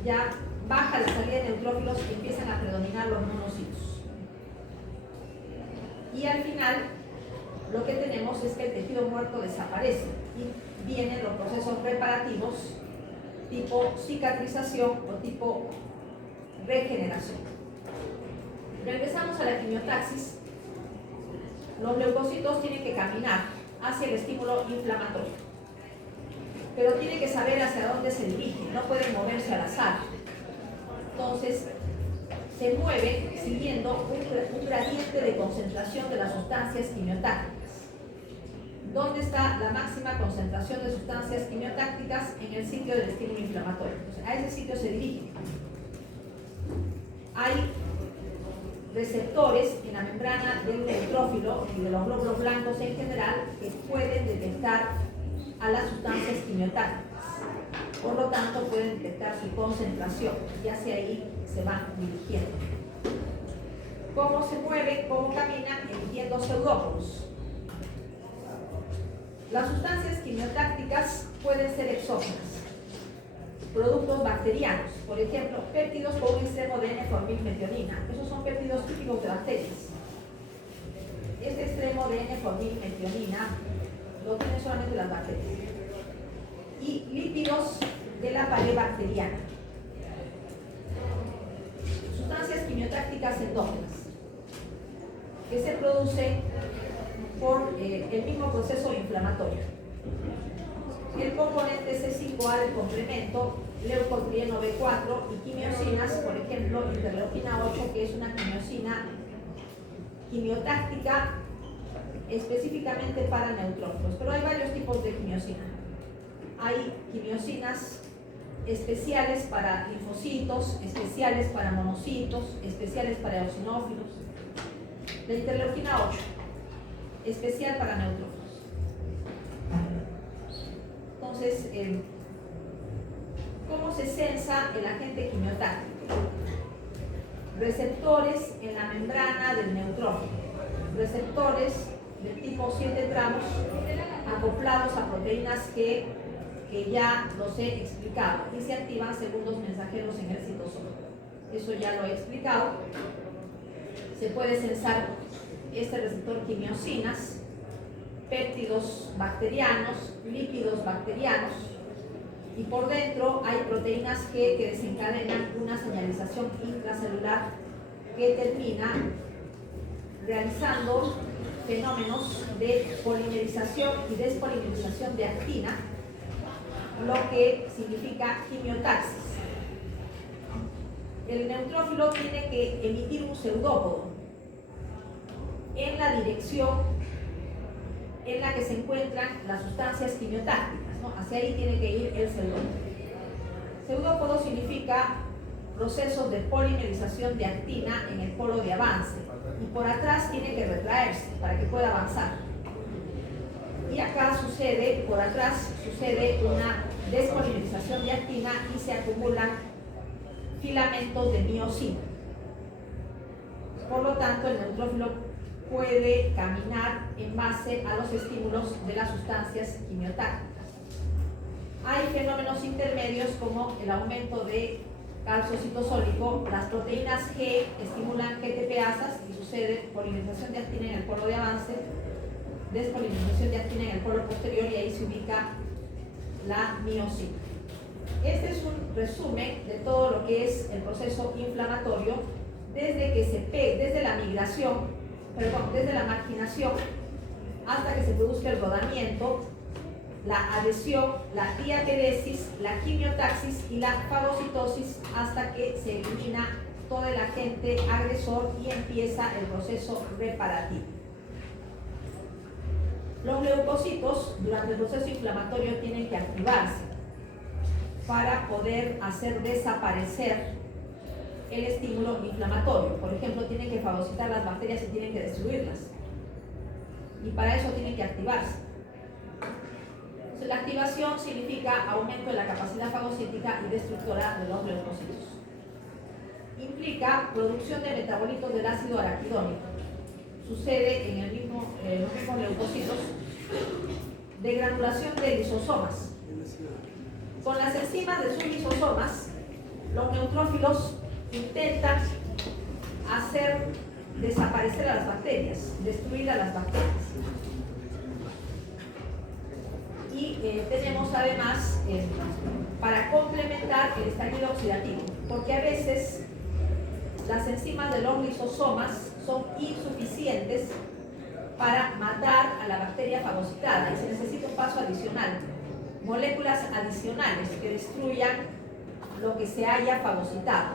ya baja la salida de neutrófilos y empiezan a predominar los monocitos. Y al final, lo que tenemos es que el tejido muerto desaparece y vienen los procesos reparativos tipo cicatrización o tipo regeneración. Regresamos a la quimiotaxis. Los leucocitos tienen que caminar hacia el estímulo inflamatorio, pero tienen que saber hacia dónde se dirigen, no pueden moverse al azar. Entonces, se mueven siguiendo un gradiente de concentración de las sustancias quimiotácticas. ¿Dónde está la máxima concentración de sustancias quimiotácticas? En el sitio del estímulo inflamatorio. Entonces, a ese sitio se dirigen. Hay receptores en la membrana del neutrófilo y de los glóbulos blancos en general que pueden detectar a las sustancias quimiotácticas. Por lo tanto, pueden detectar su concentración y hacia ahí se van dirigiendo. ¿Cómo se mueven? ¿Cómo caminan? Emitiendo pseudópodos. Las sustancias quimiotácticas pueden ser exógenas, productos bacterianos, por ejemplo, péptidos con un extremo de N-formilmetionina. Esos son péptidos típicos de bacterias. Este extremo de N-formilmetionina lo tienen solamente las bacterias. Y lípidos de la pared bacteriana. Sustancias quimiotácticas endógenas que se producen por el mismo proceso inflamatorio. El componente C5A del complemento, leucotrieno B4 y quimiosinas, por ejemplo, interleuquina 8, que es una quimiosina quimiotáctica específicamente para neutrófilos. Pero hay varios tipos de quimiosina. Hay quimiosinas especiales para linfocitos, especiales para monocitos, especiales para eosinófilos. La interleuquina 8, especial para neutrófilos. Entonces, ¿cómo se sensa el agente quimiotáctico? Receptores en la membrana del neutrófilo. Receptores de tipo 7 tramos acoplados a proteínas que ya los he explicado y se activan segundos mensajeros en el citosol. Eso ya lo he explicado. Se puede sensar este receptor quimiosinas, péptidos bacterianos, lípidos bacterianos, y por dentro hay proteínas G que desencadenan una señalización intracelular que termina realizando fenómenos de polimerización y despolimerización de actina, lo que significa quimiotaxis. El neutrófilo tiene que emitir un pseudópodo en la dirección en la que se encuentran las sustancias quimiotácticas, ¿no? Hacia ahí tiene que ir el pseudópodo. Pseudópodo significa procesos de polimerización de actina en el polo de avance, y por atrás tiene que retraerse para que pueda avanzar. Y acá sucede, por atrás sucede una despolimerización de actina y se acumulan filamentos de miosina. Por lo tanto, el neutrófilo puede caminar en base a los estímulos de las sustancias quimiotácticas. Hay fenómenos intermedios como el aumento de calcio citosólico. Las proteínas G estimulan GTPasas y sucede polimerización de actina en el polo de avance. despolinización de actina en el polo posterior y ahí se ubica la miocina. Este es un resumen de todo lo que es el proceso inflamatorio desde la marginación hasta que se produzca el rodamiento, la adhesión, la diaperesis, la quimiotaxis y la fagocitosis hasta que se elimina todo el agente agresor y empieza el proceso reparativo. Los leucocitos durante el proceso inflamatorio tienen que activarse para poder hacer desaparecer el estímulo inflamatorio. Por ejemplo, tienen que fagocitar las bacterias y tienen que destruirlas. Y para eso tienen que activarse. Entonces, la activación significa aumento de la capacidad fagocítica y destructora de los leucocitos. Implica producción de metabolitos del ácido araquidónico. Sucede en los mismos leucocitos de granulación de lisosomas. Con las enzimas de sus lisosomas, los neutrófilos intentan hacer desaparecer a las bacterias, destruir a las bacterias. Y tenemos además, para complementar el estallido oxidativo, porque a veces las enzimas de los lisosomas son insuficientes para matar a la bacteria fagocitada y se necesita un paso adicional, moléculas adicionales que destruyan lo que se haya fagocitado.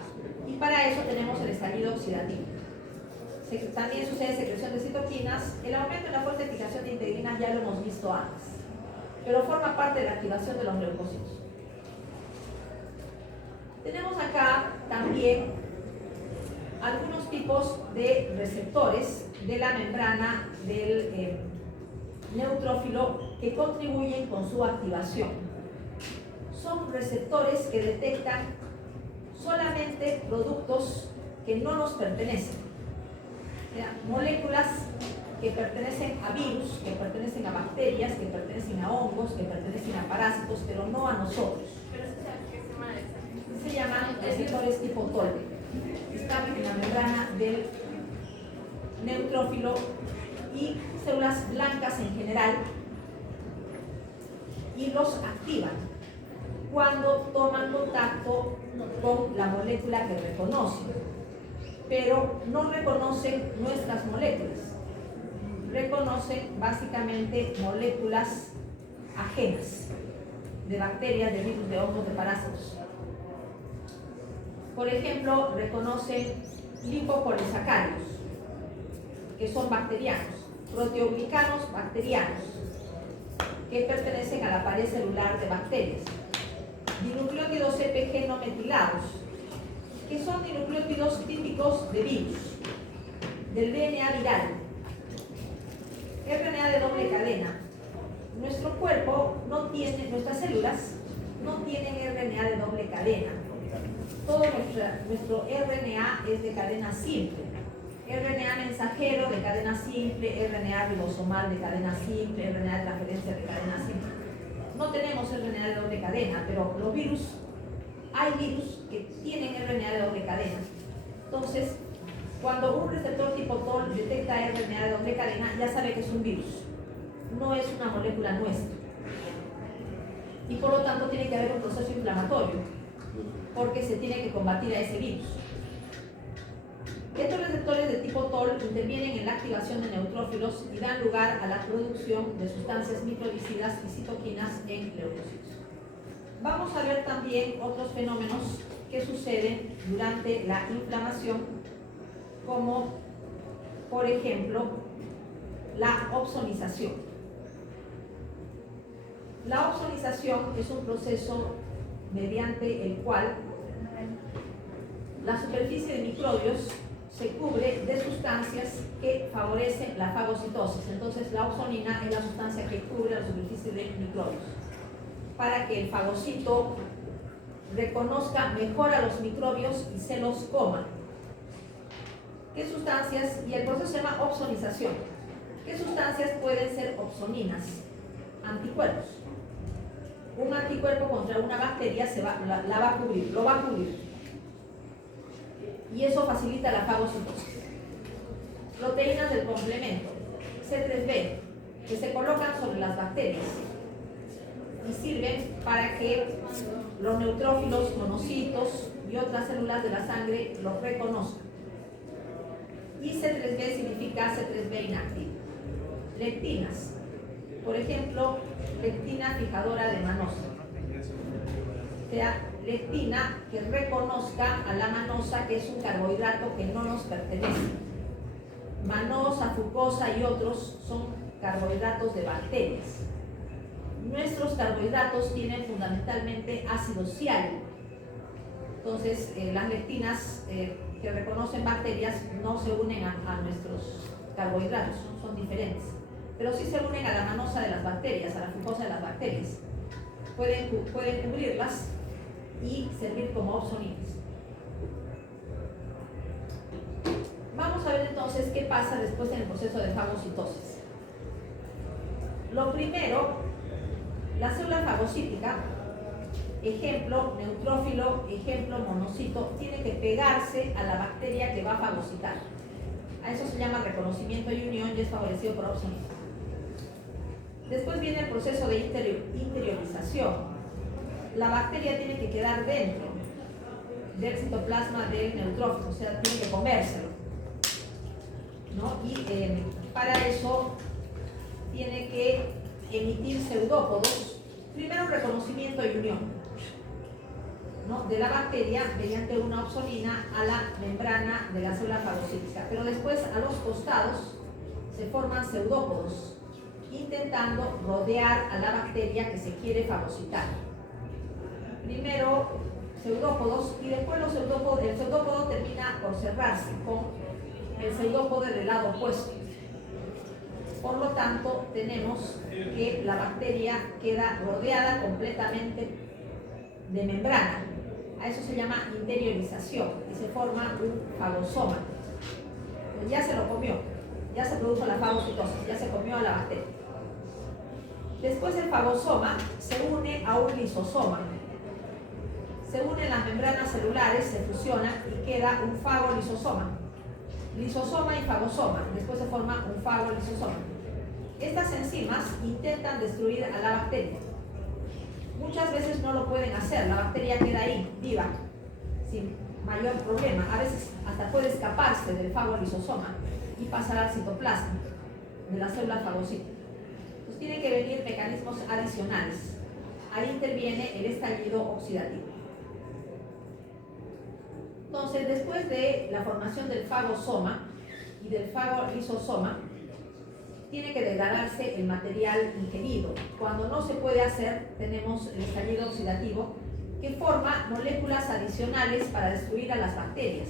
Y para eso tenemos el estallido oxidativo. También sucede secreción de citoquinas. El aumento en la fortificación de integrinas ya lo hemos visto antes, pero forma parte de la activación de los leucocitos. Tenemos acá también algunos tipos de receptores de la membrana del neutrófilo que contribuyen con su activación. Son receptores que detectan solamente productos que no nos pertenecen, moléculas que pertenecen a virus, que pertenecen a bacterias, que pertenecen a hongos, que pertenecen a parásitos, pero no a nosotros. Se llaman receptores tipo TOL. Están en la membrana del neutrófilo y células blancas en general, y los activan cuando toman contacto con la molécula que reconocen, pero no reconocen nuestras moléculas, reconocen básicamente moléculas ajenas de bacterias, de virus, de hongos, de parásitos. Por ejemplo, reconocen lipopolisacáridos, que son bacterianos, proteoglicanos bacterianos, que pertenecen a la pared celular de bacterias, dinucleótidos CpG no metilados, que son dinucleótidos típicos de virus, del DNA viral, RNA de doble cadena. Nuestro cuerpo no tiene, nuestras células no tienen RNA de doble cadena. Todo nuestro RNA es de cadena simple. RNA mensajero de cadena simple, RNA ribosomal de cadena simple, RNA de transferencia de cadena simple. No tenemos RNA de doble cadena, pero los virus, hay virus que tienen RNA de doble cadena. Entonces, cuando un receptor tipo TOL detecta RNA de doble cadena, ya sabe que es un virus, no es una molécula nuestra. Y por lo tanto tiene que haber un proceso inflamatorio, porque se tiene que combatir a ese virus. Estos receptores de tipo TOL intervienen en la activación de neutrófilos y dan lugar a la producción de sustancias microdicidas y citoquinas en leucocitos. Vamos a ver también otros fenómenos que suceden durante la inflamación, como por ejemplo la opsonización. La opsonización es un proceso mediante el cual la superficie de microbios se cubre de sustancias que favorecen la fagocitosis. Entonces la opsonina es la sustancia que cubre la superficie de microbios para que el fagocito reconozca mejor a los microbios y se los coma. ¿Qué sustancias? Y el proceso se llama opsonización. ¿Qué sustancias pueden ser opsoninas? Anticuerpos. Un anticuerpo contra una bacteria la va a cubrir, lo va a cubrir. Y eso facilita la fagocitosis. Proteínas del complemento, C3b, que se colocan sobre las bacterias y sirven para que los neutrófilos, monocitos y otras células de la sangre los reconozcan. Y C3b significa C3b inactivo. Lectinas, por ejemplo, lectina fijadora de manosa. O sea, lectina que reconozca a la manosa, que es un carbohidrato que no nos pertenece. Manosa, fucosa y otros son carbohidratos de bacterias. Nuestros carbohidratos tienen fundamentalmente ácido ciálico. Entonces, las lectinas que reconocen bacterias no se unen a nuestros carbohidratos, son diferentes. Pero sí se unen a la manosa de las bacterias, a la fucosa de las bacterias. Pueden cubrirlas y servir como opsoninas. Vamos a ver entonces qué pasa después en el proceso de fagocitosis. Lo primero, la célula fagocítica, ejemplo neutrófilo, ejemplo monocito, tiene que pegarse a la bacteria que va a fagocitar. A eso se llama reconocimiento y unión y es favorecido por opsonina. Después viene el proceso de interiorización. La bacteria tiene que quedar dentro del citoplasma del neutrófilo, o sea, tiene que comérselo, ¿no? Y para eso tiene que emitir pseudópodos. Primero, reconocimiento y unión, ¿no?, de la bacteria mediante una opsonina a la membrana de la célula fagocítica. Pero después, a los costados, se forman pseudópodos, intentando rodear a la bacteria que se quiere fagocitar. Primero pseudópodos y después el pseudópodo termina por cerrarse con el pseudópodo del lado opuesto. Por lo tanto, tenemos que la bacteria queda rodeada completamente de membrana. A eso se llama interiorización y se forma un fagosoma. Pues ya se lo comió, ya se produjo la fagocitosis, ya se comió a la bacteria. Después el fagosoma se une a un lisosoma. Se unen las membranas celulares, se fusionan y queda un fagolisosoma. Lisosoma y fagosoma. Después se forma un fagolisosoma. Estas enzimas intentan destruir a la bacteria. Muchas veces no lo pueden hacer, la bacteria queda ahí, viva, sin mayor problema. A veces hasta puede escaparse del fagolisosoma y pasar al citoplasma de la célula fagocítica. Entonces tienen que venir mecanismos adicionales. Ahí interviene el estallido oxidativo. Entonces, después de la formación del fagosoma y del fagolisosoma, tiene que degradarse el material ingerido. Cuando no se puede hacer, tenemos el estallido oxidativo que forma moléculas adicionales para destruir a las bacterias.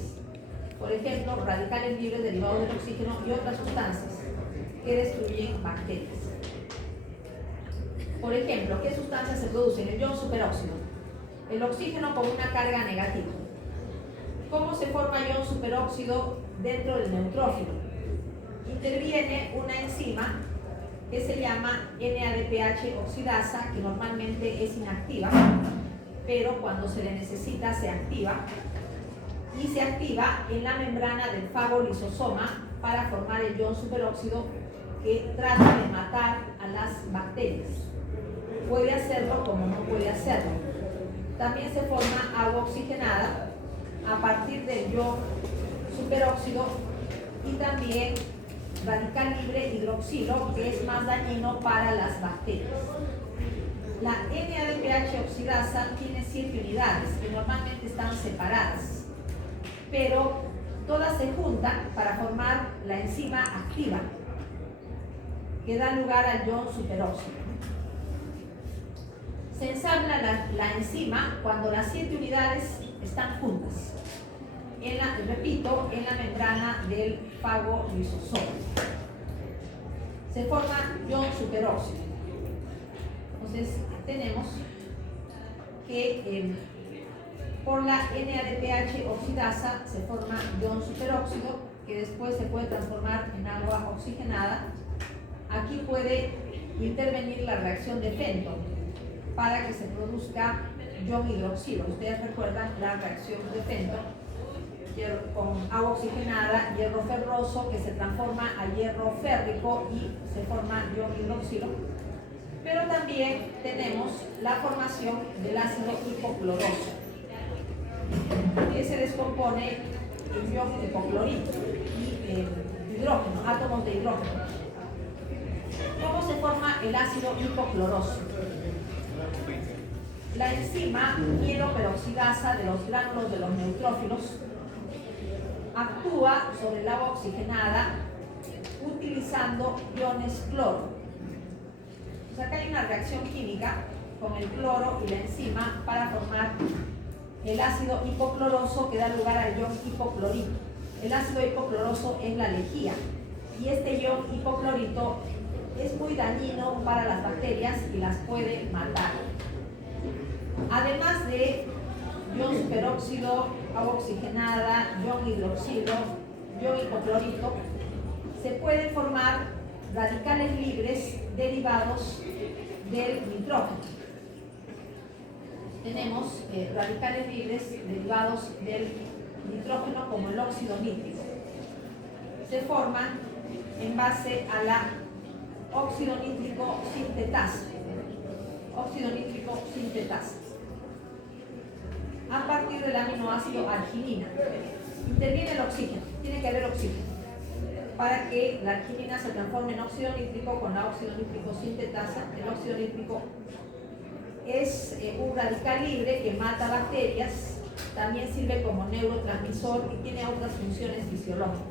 Por ejemplo, radicales libres derivados del oxígeno y otras sustancias que destruyen bacterias. Por ejemplo, ¿qué sustancias se producen? El ion superóxido. El oxígeno con una carga negativa. ¿Cómo se forma ion superóxido dentro del neutrófilo? Interviene una enzima que se llama NADPH oxidasa, que normalmente es inactiva, pero cuando se le necesita se activa, y se activa en la membrana del fagolisosoma para formar el ion superóxido que trata de matar a las bacterias. Puede hacerlo como no puede hacerlo. También se forma agua oxigenada a partir del ion superóxido y también radical libre hidroxilo, que es más dañino para las bacterias. La NADPH oxidasa tiene 7 unidades que normalmente están separadas, pero todas se juntan para formar la enzima activa que da lugar al ion superóxido. Se ensambla la enzima cuando las 7 unidades están juntas. Repito, en la membrana del fagolisosoma. Se forma ion superóxido. Entonces, tenemos que por la NADPH oxidasa se forma ion superóxido, que después se puede transformar en agua oxigenada. Aquí puede intervenir la reacción de Fenton para que se produzca ion hidroxilo. Ustedes recuerdan la reacción de Fenton, con agua oxigenada, hierro ferroso que se transforma a hierro férrico y se forma ion hidroxilo. Pero también tenemos la formación del ácido hipocloroso, que se descompone en ion hipoclorito y hidrógeno, átomos de hidrógeno. ¿Cómo se forma el ácido hipocloroso? La enzima hidroperoxidasa de los gránulos de los neutrófilos actúa sobre el agua oxigenada utilizando iones cloro. O sea, acá hay una reacción química con el cloro y la enzima para formar el ácido hipocloroso que da lugar al ion hipoclorito. El ácido hipocloroso es la lejía y este ion hipoclorito es muy dañino para las bacterias y las puede matar. Además de ion peróxido, agua oxigenada, ion hidroxilo, ion hipoclorito, se pueden formar radicales libres derivados del nitrógeno. Tenemos radicales libres derivados del nitrógeno como el óxido nítrico. Se forman en base a la óxido nítrico sintetasa. Óxido nítrico sintetasa. A partir del aminoácido arginina. Interviene el oxígeno, tiene que haber oxígeno para que la arginina se transforme en óxido nítrico con la óxido nítrico sintetasa. El óxido nítrico es un radical libre que mata bacterias, también sirve como neurotransmisor y tiene otras funciones fisiológicas.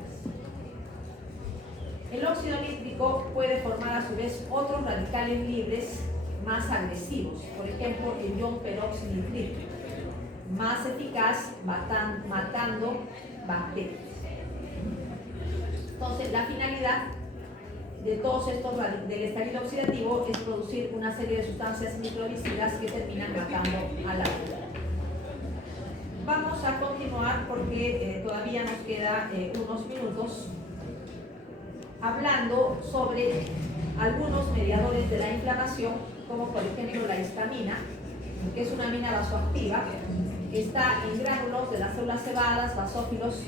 El óxido nítrico puede formar a su vez otros radicales libres más agresivos, por ejemplo el ion peroxinitrito, más eficaz matando bacterias. Entonces, la finalidad de todos estos del estallido oxidativo es producir una serie de sustancias microbicidas que terminan matando a la vida. Vamos a continuar porque todavía nos queda unos minutos hablando sobre algunos mediadores de la inflamación, como por ejemplo la histamina, que es una amina vasoactiva, que está en gránulos de las células cebadas, basófilos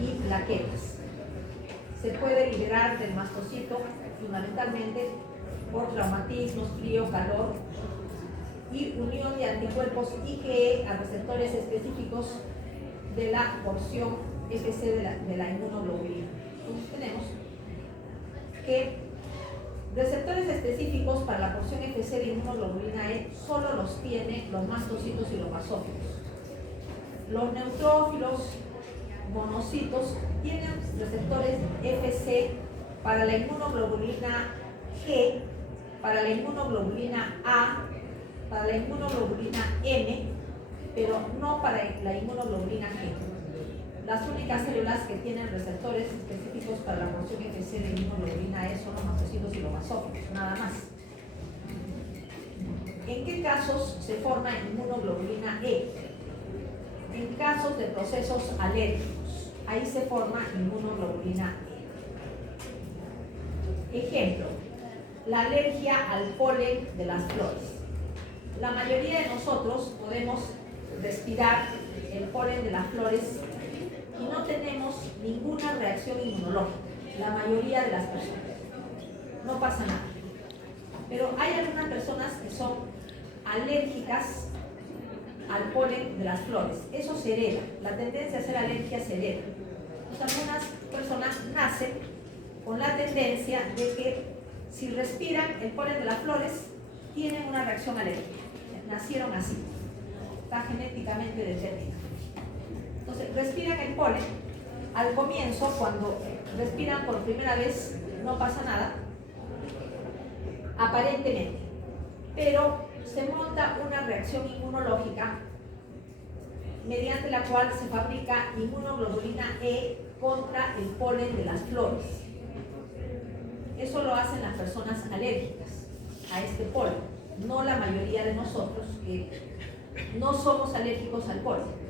y plaquetas. Se puede liberar del mastocito fundamentalmente por traumatismos, frío, calor y unión de anticuerpos IgE a receptores específicos de la porción FC de la inmunoglobulina. Entonces tenemos que receptores específicos para la porción FC de inmunoglobulina E solo los tienen los mastocitos y los basófilos. Los neutrófilos, monocitos, tienen receptores FC para la inmunoglobulina G, para la inmunoglobulina A, para la inmunoglobulina M, pero no para la inmunoglobulina G. Las únicas células que tienen receptores específicos para la porción FC de inmunoglobulina E son los mastocitos y los basófilos, nada más. ¿En qué casos se forma inmunoglobulina E? En casos de procesos alérgicos, ahí se forma inmunoglobulina E. Ejemplo, la alergia al polen de las flores. La mayoría de nosotros podemos respirar el polen de las flores y no tenemos ninguna reacción inmunológica, la mayoría de las personas. No pasa nada. Pero hay algunas personas que son alérgicas al polen de las flores. Eso se hereda. La tendencia a hacer alergia se hereda. Entonces, algunas personas nacen con la tendencia de que si respiran el polen de las flores, tienen una reacción alérgica. Nacieron así. Está genéticamente determinado. Entonces, respiran el polen. Al comienzo, cuando respiran por primera vez, no pasa nada, aparentemente. Pero se monta una reacción inmunológica mediante la cual se fabrica inmunoglobulina E contra el polen de las flores. Eso lo hacen las personas alérgicas a este polen, no la mayoría de nosotros que no somos alérgicos al polen.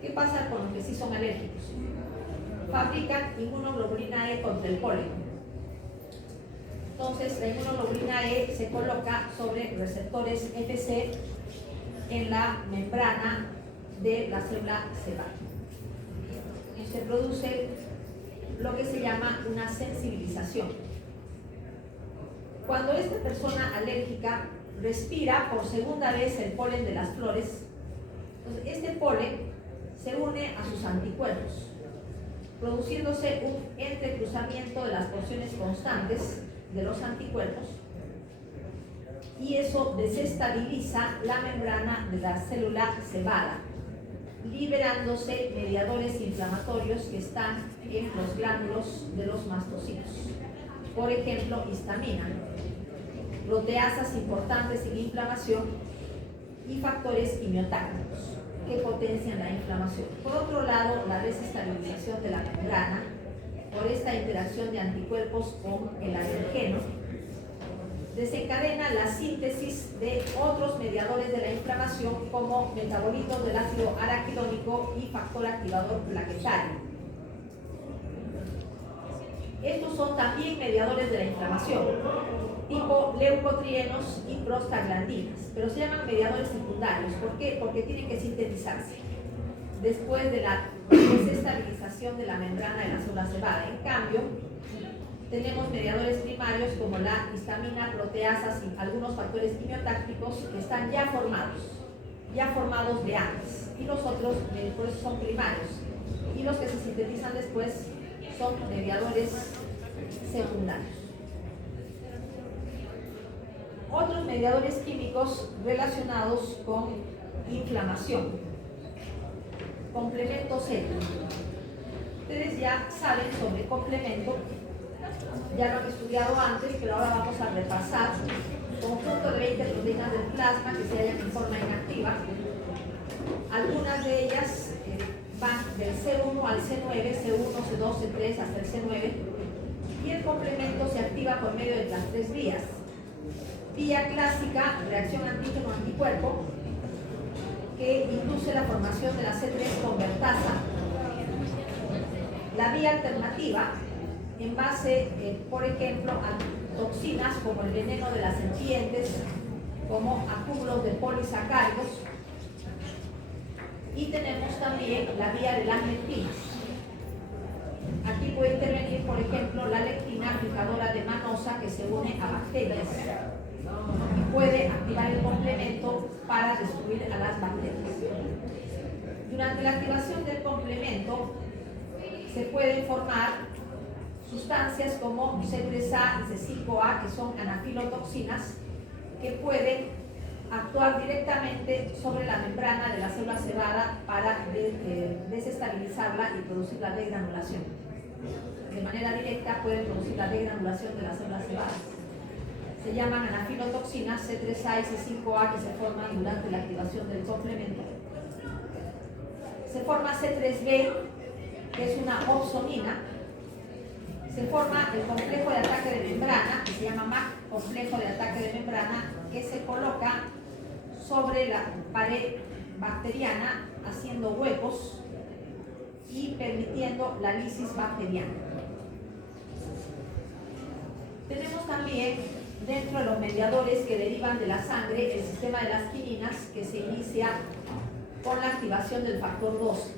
¿Qué pasa con los que sí son alérgicos? Fabrican inmunoglobulina E contra el polen. Entonces, la inmunoglobulina E se coloca sobre receptores FC en la membrana de la célula celular. se produce lo que se llama una sensibilización. Cuando esta persona alérgica respira por segunda vez el polen de las flores, entonces este polen se une a sus anticuerpos, produciéndose un entrecruzamiento de las porciones constantes de los anticuerpos, y eso desestabiliza la membrana de la célula cebada, liberándose mediadores inflamatorios que están en los glándulos de los mastocitos. Por ejemplo, histamina, proteasas importantes en inflamación y factores quimiotácticos que potencian la inflamación. Por otro lado, la desestabilización de la membrana por esta interacción de anticuerpos con el alergeno desencadena la síntesis de otros mediadores de la inflamación como metabolitos del ácido araquidónico y factor activador plaquetario. Estos son también mediadores de la inflamación, tipo leucotrienos y prostaglandinas, pero se llaman mediadores secundarios. ¿Por qué? Porque tienen que sintetizarse después de la desestabilización de la membrana de la célula cebada. En cambio, tenemos mediadores primarios como la histamina, proteasas y algunos factores quimiotácticos que están ya formados de antes, y los otros por eso son primarios, y los que se sintetizan después son mediadores secundarios. Otros mediadores químicos relacionados con inflamación. Complemento C. Ustedes ya saben sobre complemento, ya lo han estudiado antes, pero ahora vamos a repasar. Conjunto de 20 proteínas del plasma que se hallan en forma inactiva. Algunas de ellas van del C1 al C9, C1, C2, C3 hasta el C9, y el complemento se activa por medio de las tres vías. Vía clásica, reacción antígeno-anticuerpo, que induce la formación de la C3 convertasa. La vía alternativa, en base, por ejemplo, a toxinas como el veneno de las serpientes, como acúmulos de polisacáridos. Y tenemos también la vía de las lectinas. Aquí puede intervenir, por ejemplo, la lectina fijadora de manosa que se une a bacterias y puede activar el complemento para destruir a las bacterias. Durante la activación del complemento se pueden formar sustancias como C3A y C5A, que son anafilotoxinas, que pueden actuar directamente sobre la membrana de la célula cebada para desestabilizarla y producir la degranulación. De manera directa pueden producir la degranulación de las células cebadas. Se llaman anafilotoxinas C3A y C5A, que se forman durante la activación del complemento. Se forma C3B, que es una opsonina. Se forma el complejo de ataque de membrana, que se llama MAC, complejo de ataque de membrana, que se coloca sobre la pared bacteriana, haciendo huecos y permitiendo la lisis bacteriana. Tenemos también, dentro de los mediadores que derivan de la sangre, el sistema de las quininas, que se inicia con la activación del factor 12.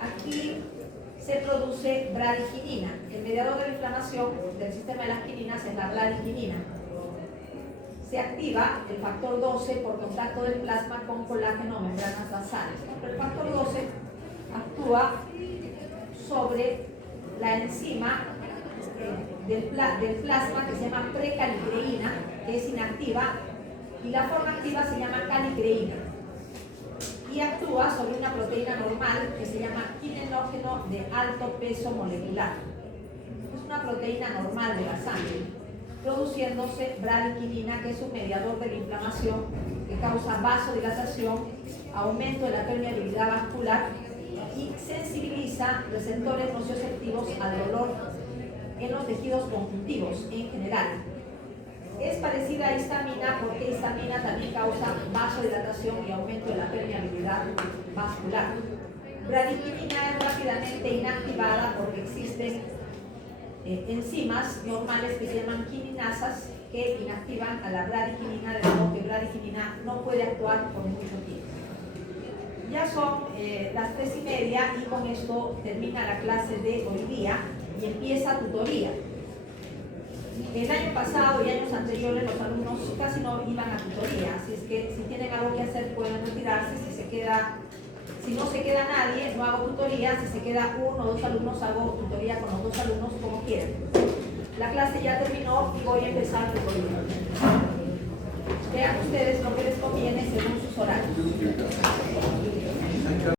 Aquí se produce bradiquinina. El mediador de la inflamación del sistema de las quininas es la bradiquinina. Se activa el factor 12 por contacto del plasma con colágeno o membranas basales. Pero el factor 12 actúa sobre la enzima del plasma que se llama precalicreína, que es inactiva, y la forma activa se llama calicreína, y actúa sobre una proteína normal que se llama quinenógeno de alto peso molecular. Es una proteína normal de la sangre, produciéndose bradiquinina, que es un mediador de la inflamación que causa vasodilatación, aumento de la permeabilidad vascular y sensibiliza receptores nocioceptivos al dolor en los tejidos conjuntivos en general. Es parecida a histamina porque histamina también causa vasodilatación y aumento de la permeabilidad vascular. Bradiquinina es rápidamente inactivada porque existen enzimas normales que se llaman quininasas que inactivan a la bradiquinina, de modo que bradiquinina no puede actuar por mucho tiempo. Ya son las 3:30 y con esto termina la clase de hoy día y empieza tutoría. El año pasado y años anteriores los alumnos casi no iban a tutoría, así es que si tienen algo que hacer pueden retirarse. Si no se queda nadie, no hago tutoría. Si se queda uno o dos alumnos, hago tutoría con los dos alumnos como quieran. La clase ya terminó y voy a empezar tutoría. Vean ustedes lo que les conviene según sus horarios.